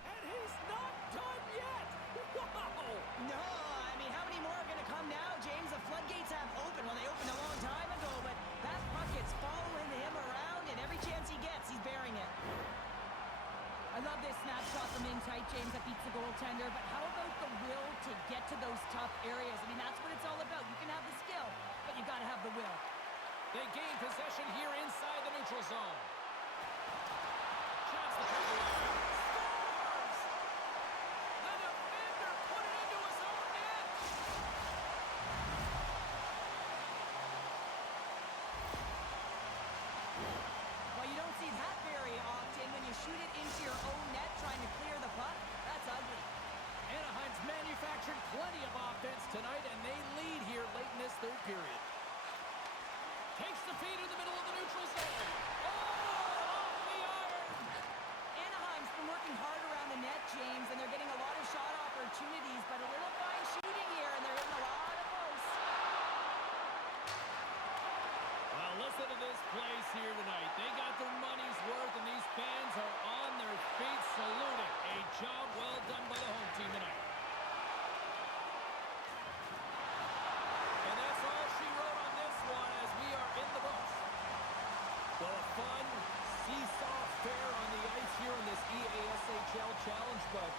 And he's not done yet! Wow! No, I mean, how many more are going to come now, James? The floodgates have opened. Well, they opened a long time ago, but that puck is following him around, and every chance he gets, he's bearing it. I love this snapshot from in tight, James, that beats the goaltender, but how about the will to get to those tough areas? I mean, that's what it's all about. You can have the skill, but you got to have the will. They gain possession here inside the neutral zone. Chance to take away. Scores! The defender put it into his own net. Well, you don't see that very often when you shoot it into your own net trying to clear the puck. That's ugly. Anaheim's manufactured plenty of offense tonight, and they lead here late in this third period. Takes the feed in the middle of the neutral zone. Oh, off the iron. Anaheim's been working hard around the net, James, and they're getting a lot of shot opportunities, but a little fine shooting here, and they're hitting a lot of posts. Well, listen to this place here tonight. They got their money's worth, and these fans are on their feet saluting. A job well done by the home team tonight. And that's all she wrote on this one as we are in the books. Well, a fun seesaw affair on the ice here in this EASHL challenge, but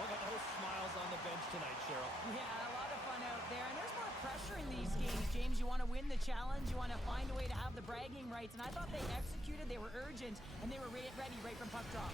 look at those smiles on the bench tonight, Cheryl. Yeah, a lot of fun out there, and there's more pressure in these games, James. You want to win the challenge, you want to find a way to have the bragging rights, and I thought they executed, they were urgent, and they were ready right from puck drop.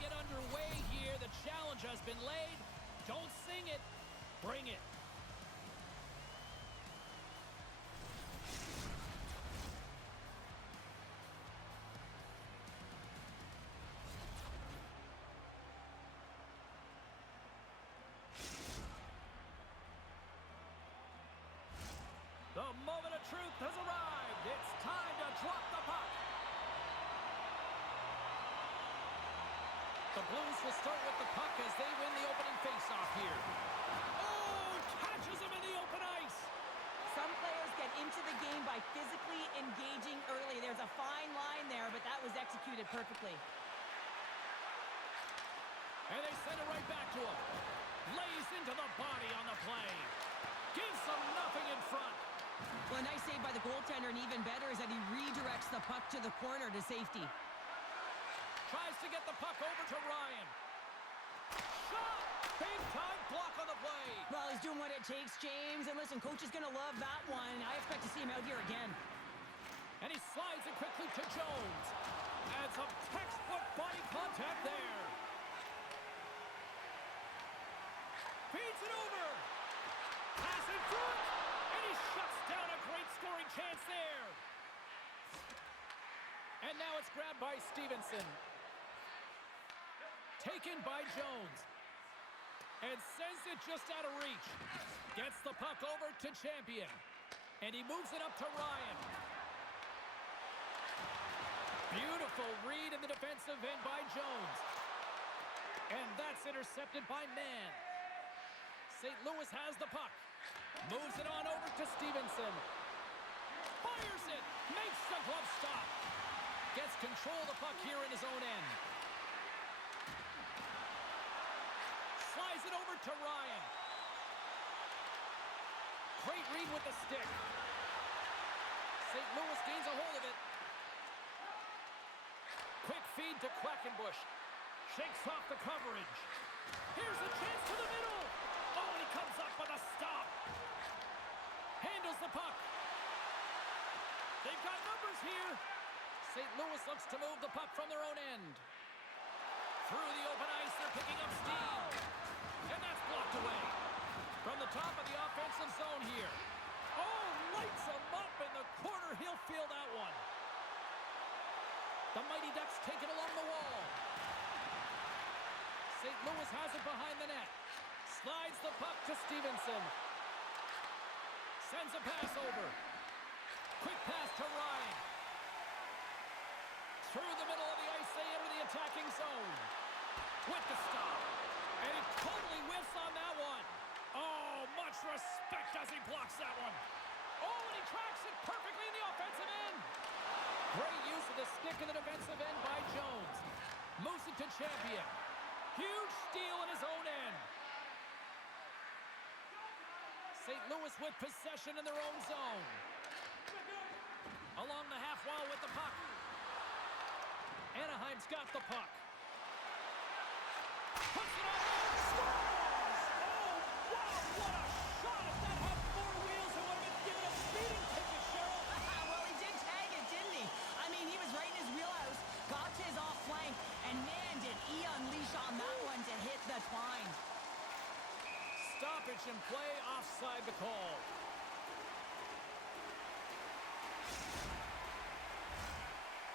get underway here. The challenge has been laid. Don't sing it. Bring it. The moment of truth has arrived. It's time to drop the puck. The Blues will start with the puck as they win the opening faceoff here. Oh, catches him in the open ice. Some players get into the game by physically engaging early. There's a fine line there, but that was executed perfectly. And they send it right back to him. Lays into the body on the play. Gives them nothing in front. Well, a nice save by the goaltender, and even better is that he redirects the puck to the corner to safety. Tries to get the puck over to Ryan. Shot! Big time block on the play. Well, he's doing what it takes, James. And listen, coach is going to love that one. I expect to see him out here again. And he slides it quickly to Jones. Adds some textbook body contact there. Feeds it over. Pass in front. And he shuts down a great scoring chance there. And now it's grabbed by Stevenson. Taken by Jones. And sends it just out of reach. Gets the puck over to Champion. And he moves it up to Ryan. Beautiful read in the defensive end by Jones. And that's intercepted by Mann. St. Louis has the puck. Moves it on over to Stevenson. Fires it. Makes the glove stop. Gets control of the puck here in his own end. Slides it over to Ryan. Great read with the stick. St. Louis gains a hold of it. Quick feed to Quackenbush. Shakes off the coverage. Here's a chance to the middle. Oh, and he comes up with a stop. Handles the puck. They've got numbers here. St. Louis looks to move the puck from their own end. Through the open ice, they're picking up steam. And that's blocked away. From the top of the offensive zone here. Oh, lights him up in the corner. He'll field that one. The Mighty Ducks take it along the wall. St. Louis has it behind the net. Slides the puck to Stevenson. Sends a pass over. Quick pass to Ryan. Through the middle of the ice, they enter the attacking zone. With the stop. And he totally whiffs on that one. Oh, much respect as he blocks that one. Oh, and he tracks it perfectly in the offensive end. Great use of the stick in the defensive end by Jones. Moves it to Champion. Huge steal in his own end. St. Louis with possession in their own zone. Along the half wall with the puck. Anaheim's got the puck. Puts it on there. Scores! Oh, wow, what a shot. If that had four wheels, it would have been given a speeding ticket, Cheryl. Well, he did tag it, didn't he? I mean, he was right in his wheelhouse, got to his off flank, and man, did he unleash on that one to hit the twine. Stoppage in play, offside the call.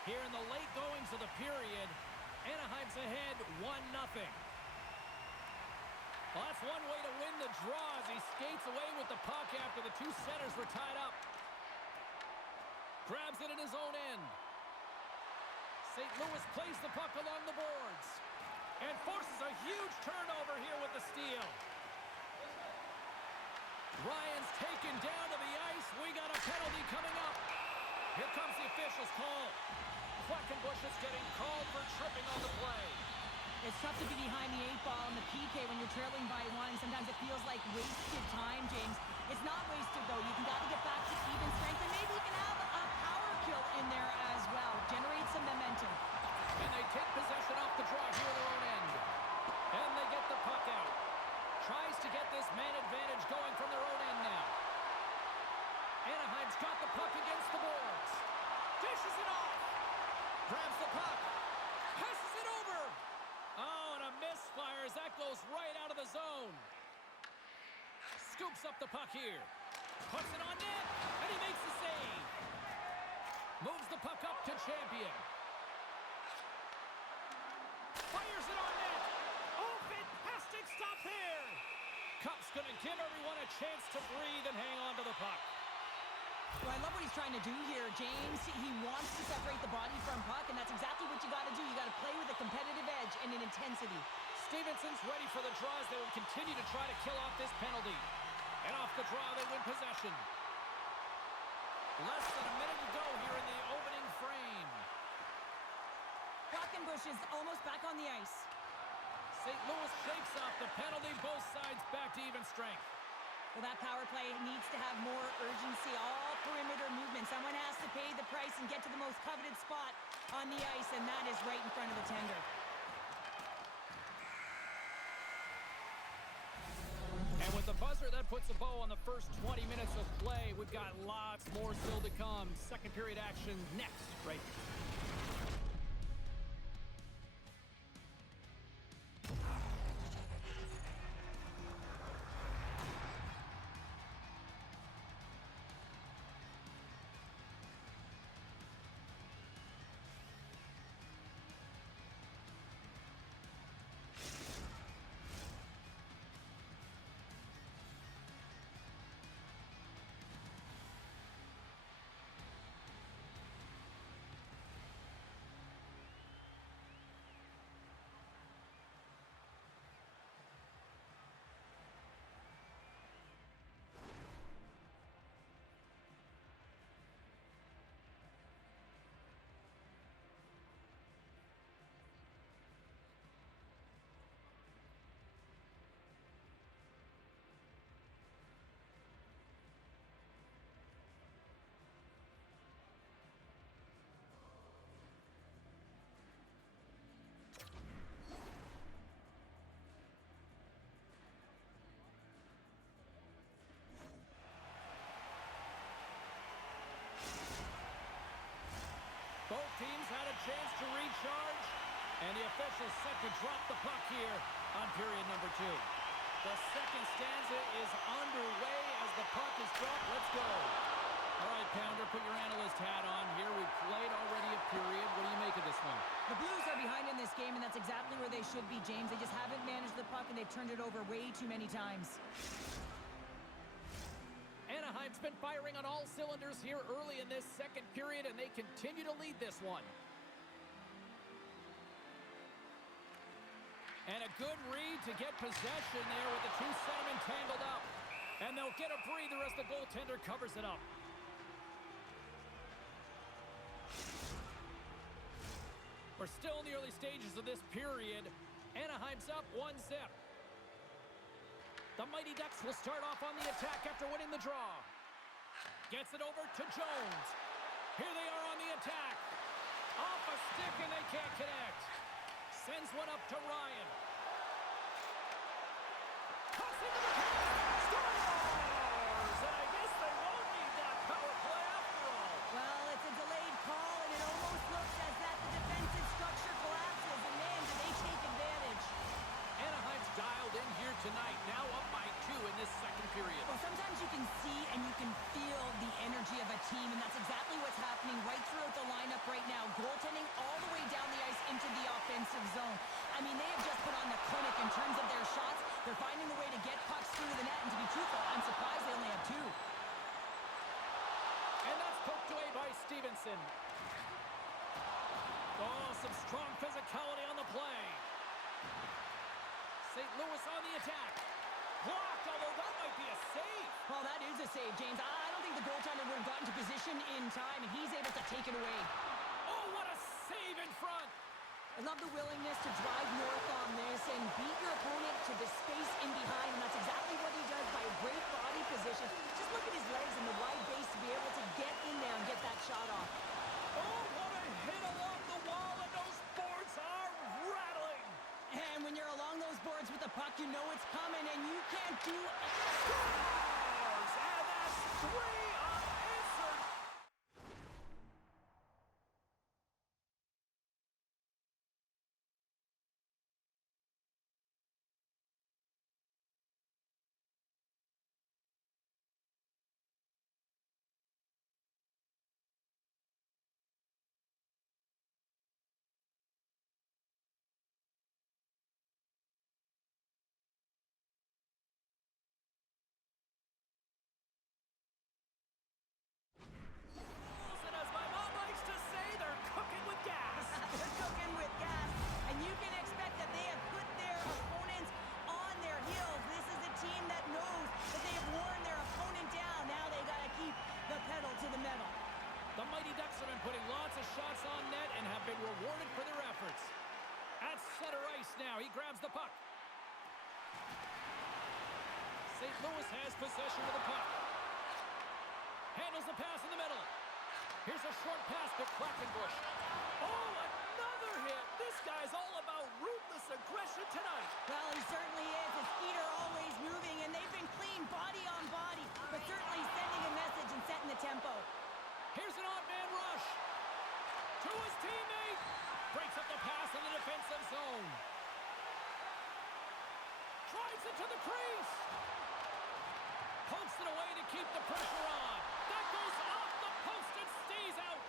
Here in the late goings of the period, Anaheim's ahead 1-0. Well, that's one way to win the draw as he skates away with the puck after the two centers were tied up. Grabs it in his own end. St. Louis plays the puck along the boards and forces a huge turnover here with the steal. Ryan's taken down to the ice. We got a penalty coming up. Here comes the official's call. Quackenbush is getting called for tripping on the play. It's tough to be behind the 8-ball in the PK when you're trailing by one. Sometimes it feels like wasted time, James. It's not wasted, though. You got to get back to even strength, and maybe you can have a power kill in there as well. Generate some momentum. And they take possession off the draw here in their own end. And they get the puck out. Tries to get this man advantage going from their own end now. Anaheim's got the puck against the boards. Dishes it off. Grabs the puck. Passes it over. A Scoops up the puck here. Puts it on net, and he makes the save. Moves the puck up to Champion. Fires it on net. Oh, fantastic stop here. Cup's going to give everyone a chance to breathe and hang on to the puck. Well, I love what he's trying to do here, James. He wants to separate the body from puck, and that's exactly what you got to do. You got to play with a competitive edge and an intensity. Stevenson's ready for the draws. They will continue to try to kill off this penalty. And off the draw, they win possession. Less than a minute to go here in the opening frame. Quackenbush is almost back on the ice. St. Louis shakes off the penalty. Both sides back to even strength. Well, that power play needs to have more urgency. All perimeter movement. Someone has to pay the price and get to the most coveted spot on the ice, and that is right in front of the tender. And with the buzzer, that puts a bow on the first 20 minutes of play. We've got lots more still to come. Second period action next, right here. Both teams had a chance to recharge, and the officials set to drop the puck here on period number 2. The second stanza is underway as the puck is dropped. Let's go. All right, Pounder, put your analyst hat on here. We've played already a period. What do you make of this one? The Blues are behind in this game, and that's exactly where they should be, James. They just haven't managed the puck, and they've turned it over way too many times. Anaheim's been firing on all cylinders here early in this second period, and they continue to lead this one. And a good read to get possession there with the two centermen tangled up. And they'll get a breather as the goaltender covers it up. We're still in the early stages of this period. Anaheim's up 1-0. The Mighty Ducks will start off on the attack after winning the draw. Gets it over to Jones. Here they are on the attack. Off a stick and they can't connect. Sends one up to Ryan. Toss into the pass. Scores! And I guess they won't need that power play after all. Well, it's a delayed call, and it almost looks as that the defensive structure collapses. And man, do they take advantage. Anaheim's dialed in here tonight, now up by 2 in this second period. Well, sometimes you can see and you can feel the energy of a team, and that's exactly what's happening right throughout the lineup right now. Goaltending all the way down the ice into the offensive zone. I mean, they have just put on the clinic in terms of their shots. They're finding a way to get pucks through the net, and to be truthful, I'm surprised they only have 2. And that's poked away by Stevenson. Oh, some strong physicality on the play. St. Louis on the attack. Blocked, although that might be a save. Well, that is a save, James. I don't think the goaltender would have gotten to position in time, and he's able to take it away. Oh, what a save in front. I love the willingness to drive north on this and beat your opponent to the space in behind, and that's exactly what he does by a great body position. Just look at his legs and the wide base to be able to get in there and get that shot off. Oh, what a hit along the wall, and those boards are rattling. And when you're along those boards with the puck, you know it's coming, and you can't do Scores! And that's 3 rewarded for their efforts. At center ice now, he grabs the puck. St. Louis has possession of the puck. Handles the pass in the middle. Here's a short pass to Quackenbush. Oh, another hit. This guy's all about ruthless aggression tonight. Well, he certainly is. His feet are always moving, and they've been clean body on body, but certainly sending a message and setting the tempo. Here's an odd-man rush. To his teammate. Breaks up the pass in the defensive zone. Drives it to the crease. Pokes it away to keep the pressure on. That goes off the post and stays out.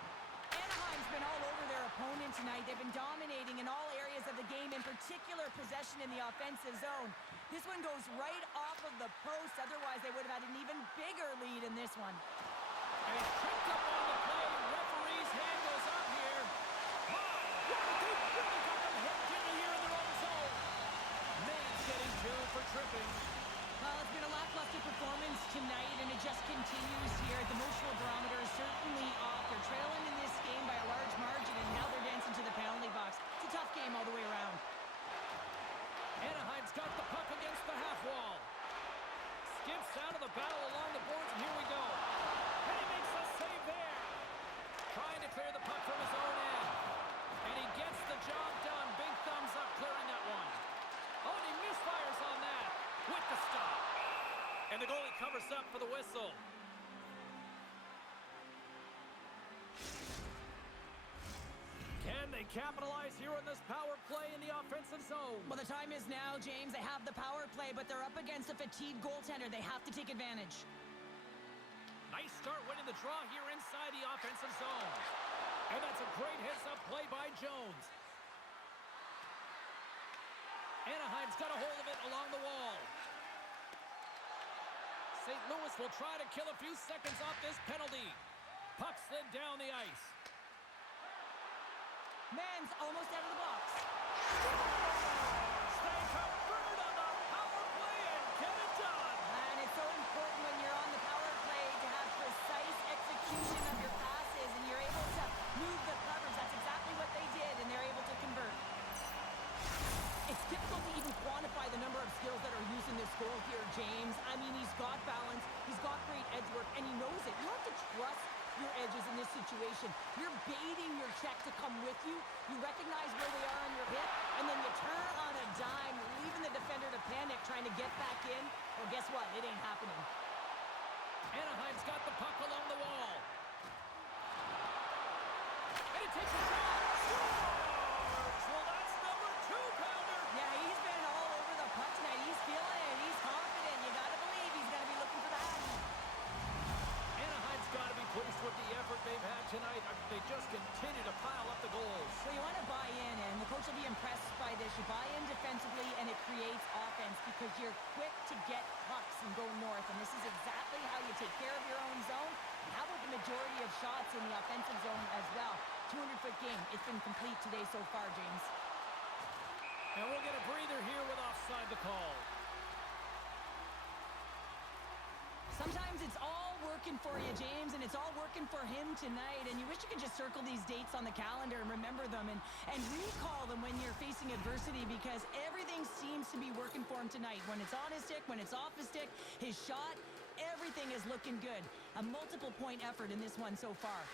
Anaheim's been all over their opponent tonight. They've been dominating in all areas of the game, in particular possession in the offensive zone. This one goes right off of the post. Otherwise, they would have had an even bigger lead in this one. And he's tripped up on the play. Referee's hand goes up here. My, they really got them hooked in here in their own zone. Maine's getting two for tripping. Well, it's been a lackluster performance tonight, and it just continues here. The emotional barometer is certainly off. They're trailing in this game by a large margin, and now they're dancing to the penalty box. It's a tough game all the way around. Anaheim's got the puck against the half wall. Skips out of the battle along the boards, and here we go. And he makes a save there. Trying to clear the puck from his own end. And he gets the job done. Big thumbs up clearing that one. Oh, and he misfires on that with the stop. And the goalie covers up for the whistle. Can they capitalize here on this power play in the offensive zone? Well, the time is now, James. They have the power play, but they're up against a fatigued goaltender. They have to take advantage. Nice start winning the draw here inside the offensive zone. And that's a great heads-up play by Jones. Anaheim's got a hold of it along the wall. St. Louis will try to kill a few seconds off this penalty. Puck slid down the ice. Man's almost out of the box. They convert on the power play and get it done. And it's so important when you're on the power play to have precise execution of your passes, and you're able to move the covers. That's exactly what they did, and they're able to convert. It's difficult to even quantify the number of skills that are used in this goal here, James. I mean, he's got balance, he's got great edge work, and he knows it. You have to trust your edges in this situation. You're baiting your check to come with you. You recognize where they are on your hip, and then you turn on a dime, leaving the defender to panic, trying to get back in. Well, guess what? It ain't happening. Anaheim's got the puck along the wall. And it takes a shot. Scores! Well, that's number 2-pounder. Yeah, he's been all over the puck tonight. He's feeling it. He's confident. You gotta believe he's gonna be looking for that. Anaheim's got to be pleased with the effort they've had tonight. They just continue to pile up the goals. So you want to buy in, and the coach will be impressed by this. You buy in defensively, and it creates offense because you're quick to get pucks and go north, and this is exactly how you take care of your own zone. And how about the majority of shots in the offensive zone as well? 200-foot game. It's been complete today so far, James. And we'll get a breather here with offside the call. Sometimes it's all working for you, James, and it's all working for him tonight. And you wish you could just circle these dates on the calendar and remember them and recall them when you're facing adversity, because everything seems to be working for him tonight. When it's on his stick, when it's off his stick, his shot, everything is looking good. A multiple-point effort in this one so far.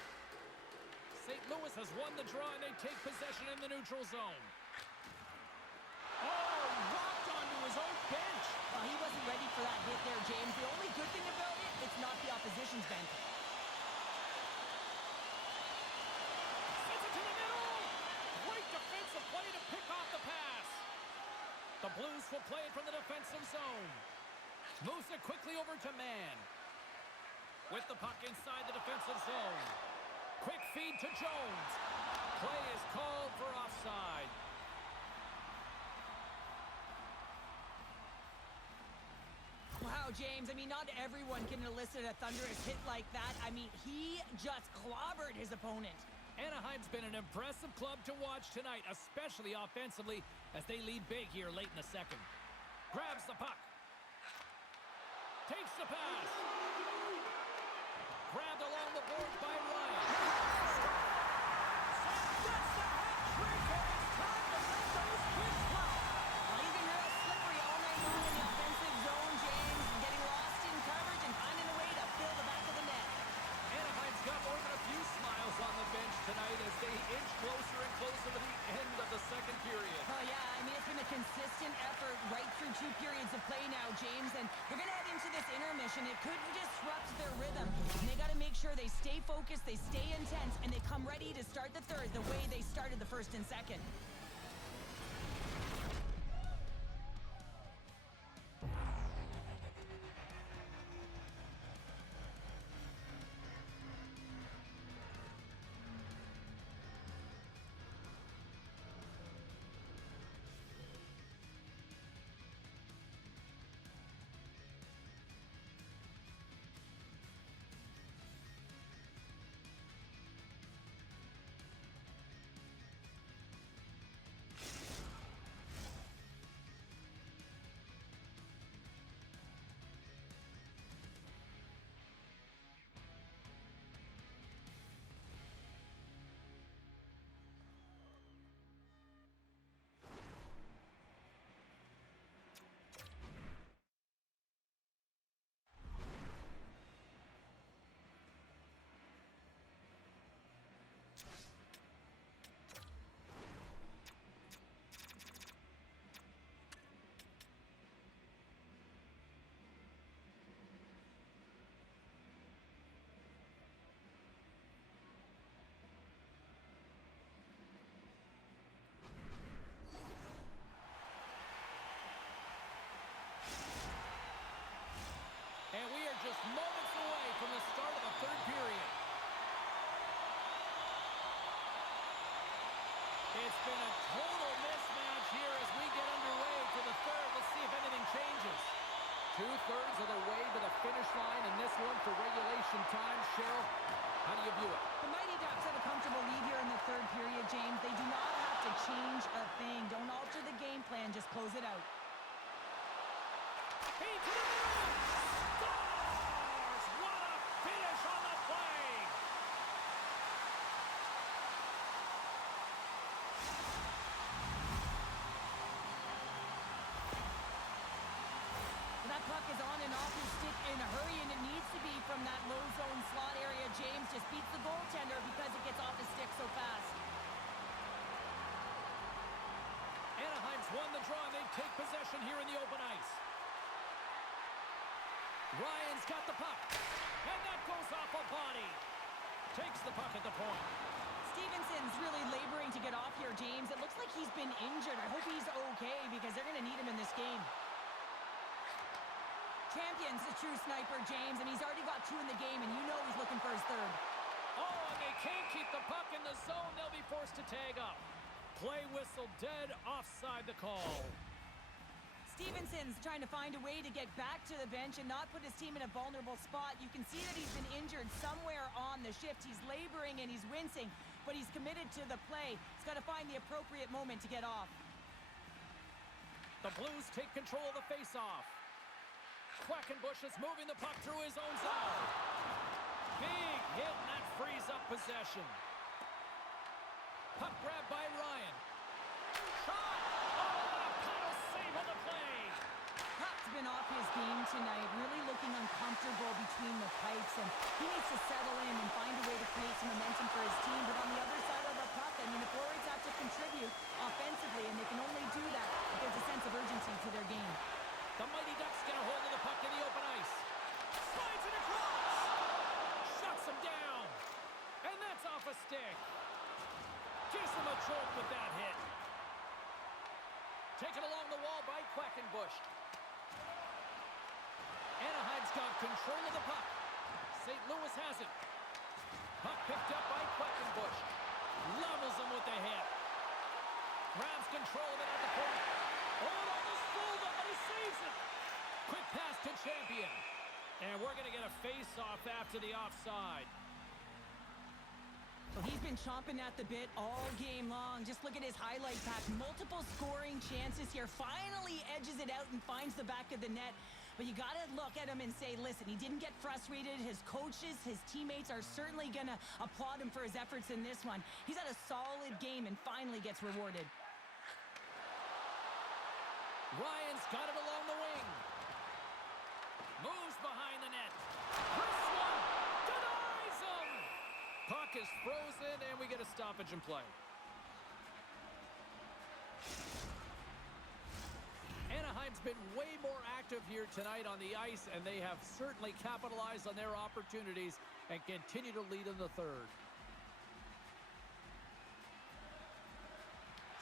St. Louis has won the draw, and they take possession in the neutral zone. Oh, rocked onto his own bench. Well, he wasn't ready for that hit there, James. The only good thing about it, it's not the opposition's bench. Sends it to the middle. Great defensive play to pick off the pass. The Blues will play it from the defensive zone. Moves it quickly over to Mann. With the puck inside the defensive zone. Quick feed to Jones. Play is called for offside. Wow, James, I mean, not everyone can elicit a thunderous hit like that. I mean, he just clobbered his opponent. Anaheim's been an impressive club to watch tonight, especially offensively, as they lead big here late in the second. Grabs the puck. Takes the pass. Grabbed along the boards by Ryan. So that's the half consistent effort right through 2 periods of play now, James, and they're going to head into this intermission. It could disrupt their rhythm, and they got to make sure they stay focused, they stay intense, and they come ready to start the third the way they started the first and second. And we are just moments away from the start of the third period. It's been a total mismatch here as we get underway for the third. Let's see if anything changes. 2/3 of the way to the finish line in this one for regulation time. Cheryl, how do you view it? The Mighty Ducks have a comfortable lead here in the third period, James. They do not have to change a thing. Don't alter the game plan. Just close it out. Feed to the middle! Scores! What a finish on the play! That puck is on and off his stick in a hurry, and it needs to be from that low zone slot area. James just beats the goaltender because it gets off his stick so fast. Anaheim's won the draw, and they take possession here in the open ice. Ryan's got the puck, and that goes off a body. Takes the puck at the point. Stevenson's really laboring to get off here, James. It looks like he's been injured. I hope he's okay because they're going to need him in this game. Champion's a true sniper, James, and he's already got 2 in the game, and you know he's looking for his third. Oh, and they can't keep the puck in the zone. They'll be forced to tag up. Play whistle dead, offside the call. Stevenson's trying to find a way to get back to the bench and not put his team in a vulnerable spot. You can see that he's been injured somewhere on the shift. He's laboring and he's wincing, but he's committed to the play. He's got to find the appropriate moment to get off. The Blues take control of the faceoff. Quackenbush is moving the puck through his own zone. Big hit, and that frees up possession. Puck grab by Ryan. Shot! Oh, a paddle save on the play. Puck's been off his game tonight, really looking uncomfortable between the pipes, and he needs to settle in and find a way to create some momentum for his team. But on the other side of the puck, I mean, the forwards have to contribute offensively, and they can only do that if there's a sense of urgency to their game. The Mighty Ducks get a hold of the puck in the open ice. Slides it across. Shuts him down. And that's off a stick. Gives him a jolt with that hit. Taken along the wall by Quackenbush. Anaheim's got control of the puck. St. Louis has it. Puck picked up by Quackenbush. Levels him with the hit. Grabs control of it at the point. Oh, almost fooled him, but he saves it. Quick pass to Champion. And we're going to get a face-off after the offside. Well, he's been chomping at the bit all game long. Just look at his highlight pack. Multiple scoring chances here. Finally edges it out and finds the back of the net. But you got to look at him and say, listen, he didn't get frustrated. His coaches, his teammates are certainly going to applaud him for his efforts in this one. He's had a solid game and finally gets rewarded. Ryan's got it along the wing. Moves behind the net. First one. Denies him. Puck is frozen, and we get a stoppage in play. been way more active here tonight on the ice, and they have certainly capitalized on their opportunities and continue to lead in the third.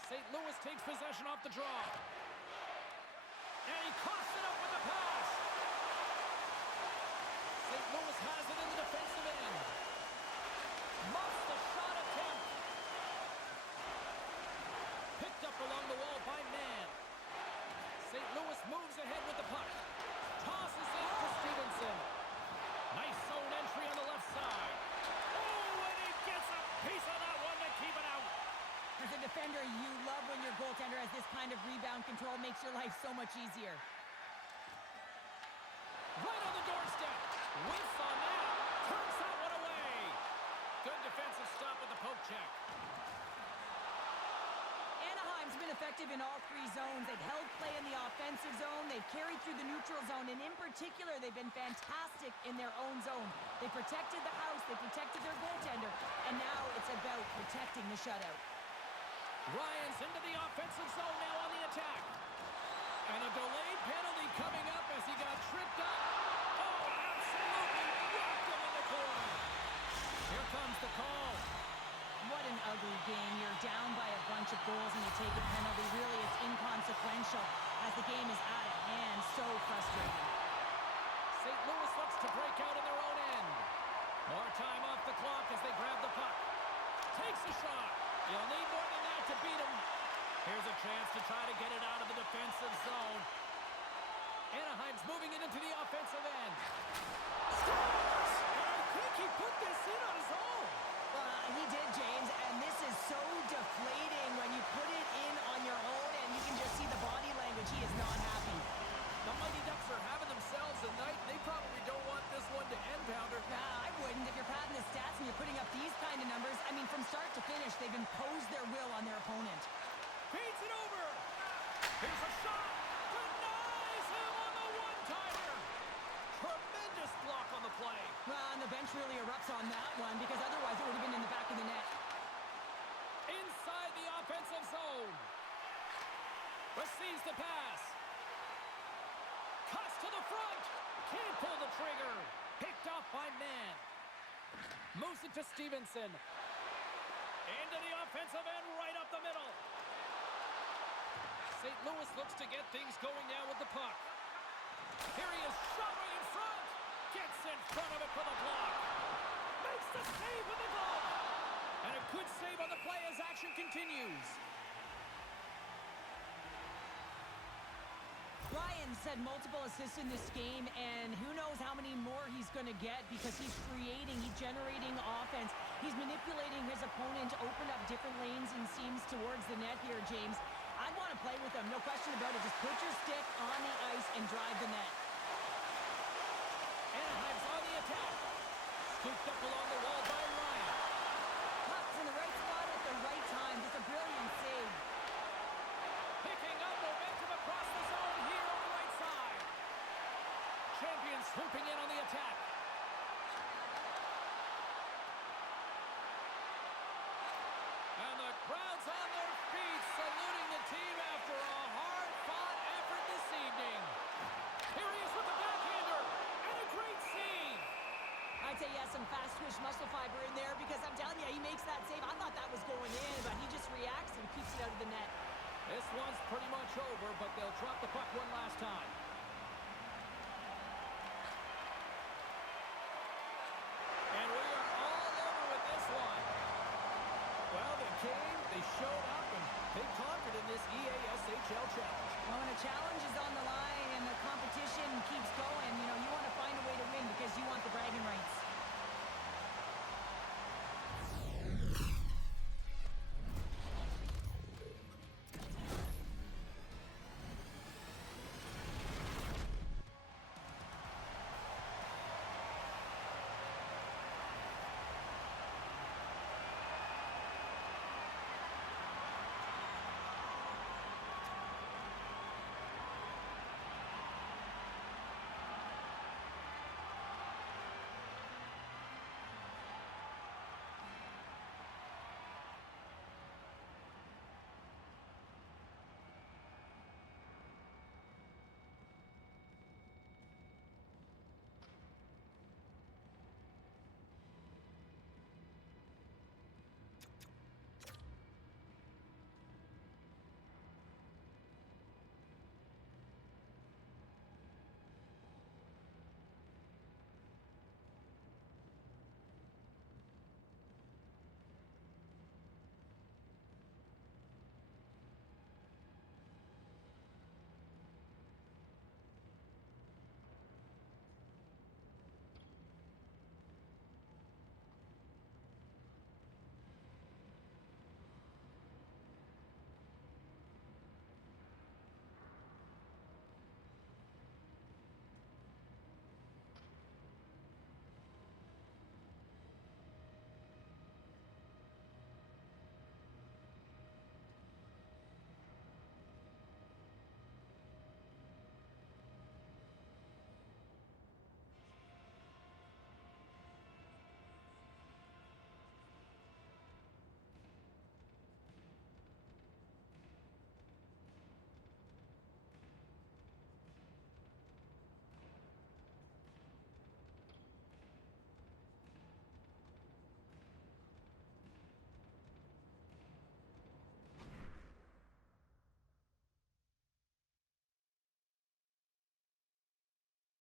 St. Louis takes possession off the draw. And he coughs it up with the pass. St. Louis has it in the defensive end. Muffs the shot attempt. Picked up along the wall by Mann. St. Louis moves ahead with the puck. Tosses it to Stevenson. Nice zone entry on the left side. Oh, and he gets a piece of that one to keep it out. As a defender, you love when your goaltender has this kind of rebound control. Makes your life so much easier. Right on the doorstep. Whiffs on that. Turns that one away. Good defensive stop with the poke check. Anaheim's been effective in all three zones. They've held play in the offensive zone. They've carried through the neutral zone. And in particular, they've been fantastic in their own zone. They protected the house. They protected their goaltender. And now it's about protecting the shutout. Ryan's into the offensive zone now on the attack. And a delayed penalty coming up as he got tripped up. Oh, absolutely rocked him in the corner. Here comes the call. What an ugly game. You're down by a bunch of goals and you take a penalty. Really, it's inconsequential as the game is out of hand. So frustrating. St. Louis looks to break out in their own end. More time off the clock as they grab the puck. Takes a shot. You'll need more than that to beat him. Here's a chance to try to get it out of the defensive zone. Anaheim's moving it into the offensive end. Scores! And I think he put this in on his own. He did, James, and this is so deflating when you put it in on your own and you can just see the body language. He is not happy. The Mighty Ducks are having themselves a night. They probably don't want this one to end, Pounder. Nah, I wouldn't. If you're padding the stats and you're putting up these kind of numbers, I mean, from start to finish, they've imposed their will on their opponent. Feeds it over. Here's a shot. Denies him on the one-timer. Tremendous block on the play. Well, and the bench really erupts on that one because otherwise it would have been in the back of the net. Inside the offensive zone. Receives the pass. Cuts to the front. Can't pull the trigger. Picked off by Mann. Moves it to Stevenson. Into the offensive end, right up the middle. St. Louis looks to get things going now with the puck. Here he is, shot right in front. Gets in front of it for the block. Makes the save with the glove. And a good save on the play as action continues. Ryan's had multiple assists in this game, and who knows how many more he's going to get because he's generating offense. He's manipulating his opponent to open up different lanes and seams towards the net here, James. I'd want to play with him, no question about it. Just put your stick on the ice and drive the net. Anaheim's on the attack. Scooped up along the wall by Ryan. Puck's in the right spot at the right time. Just a brilliant save. Picking up momentum across the zone here on the right side. Champions swooping in on the attack. And the crowd's on their feet, saluting the team after a hard-fought effort this evening. Here he is with the backhander, and a great save. I'd say yes, some fast twitch muscle fiber in there because I'm telling you, he makes that save. I thought that was going in, but he just reacts and keeps it out of the net. This one's pretty much over, but they'll drop the puck one last time. And we are all over with this one. Well, they came, they showed up, and they conquered in this EASHL challenge. Well, when a challenge is on the line and the competition keeps going, you want to find a way to win because you want the bragging rights.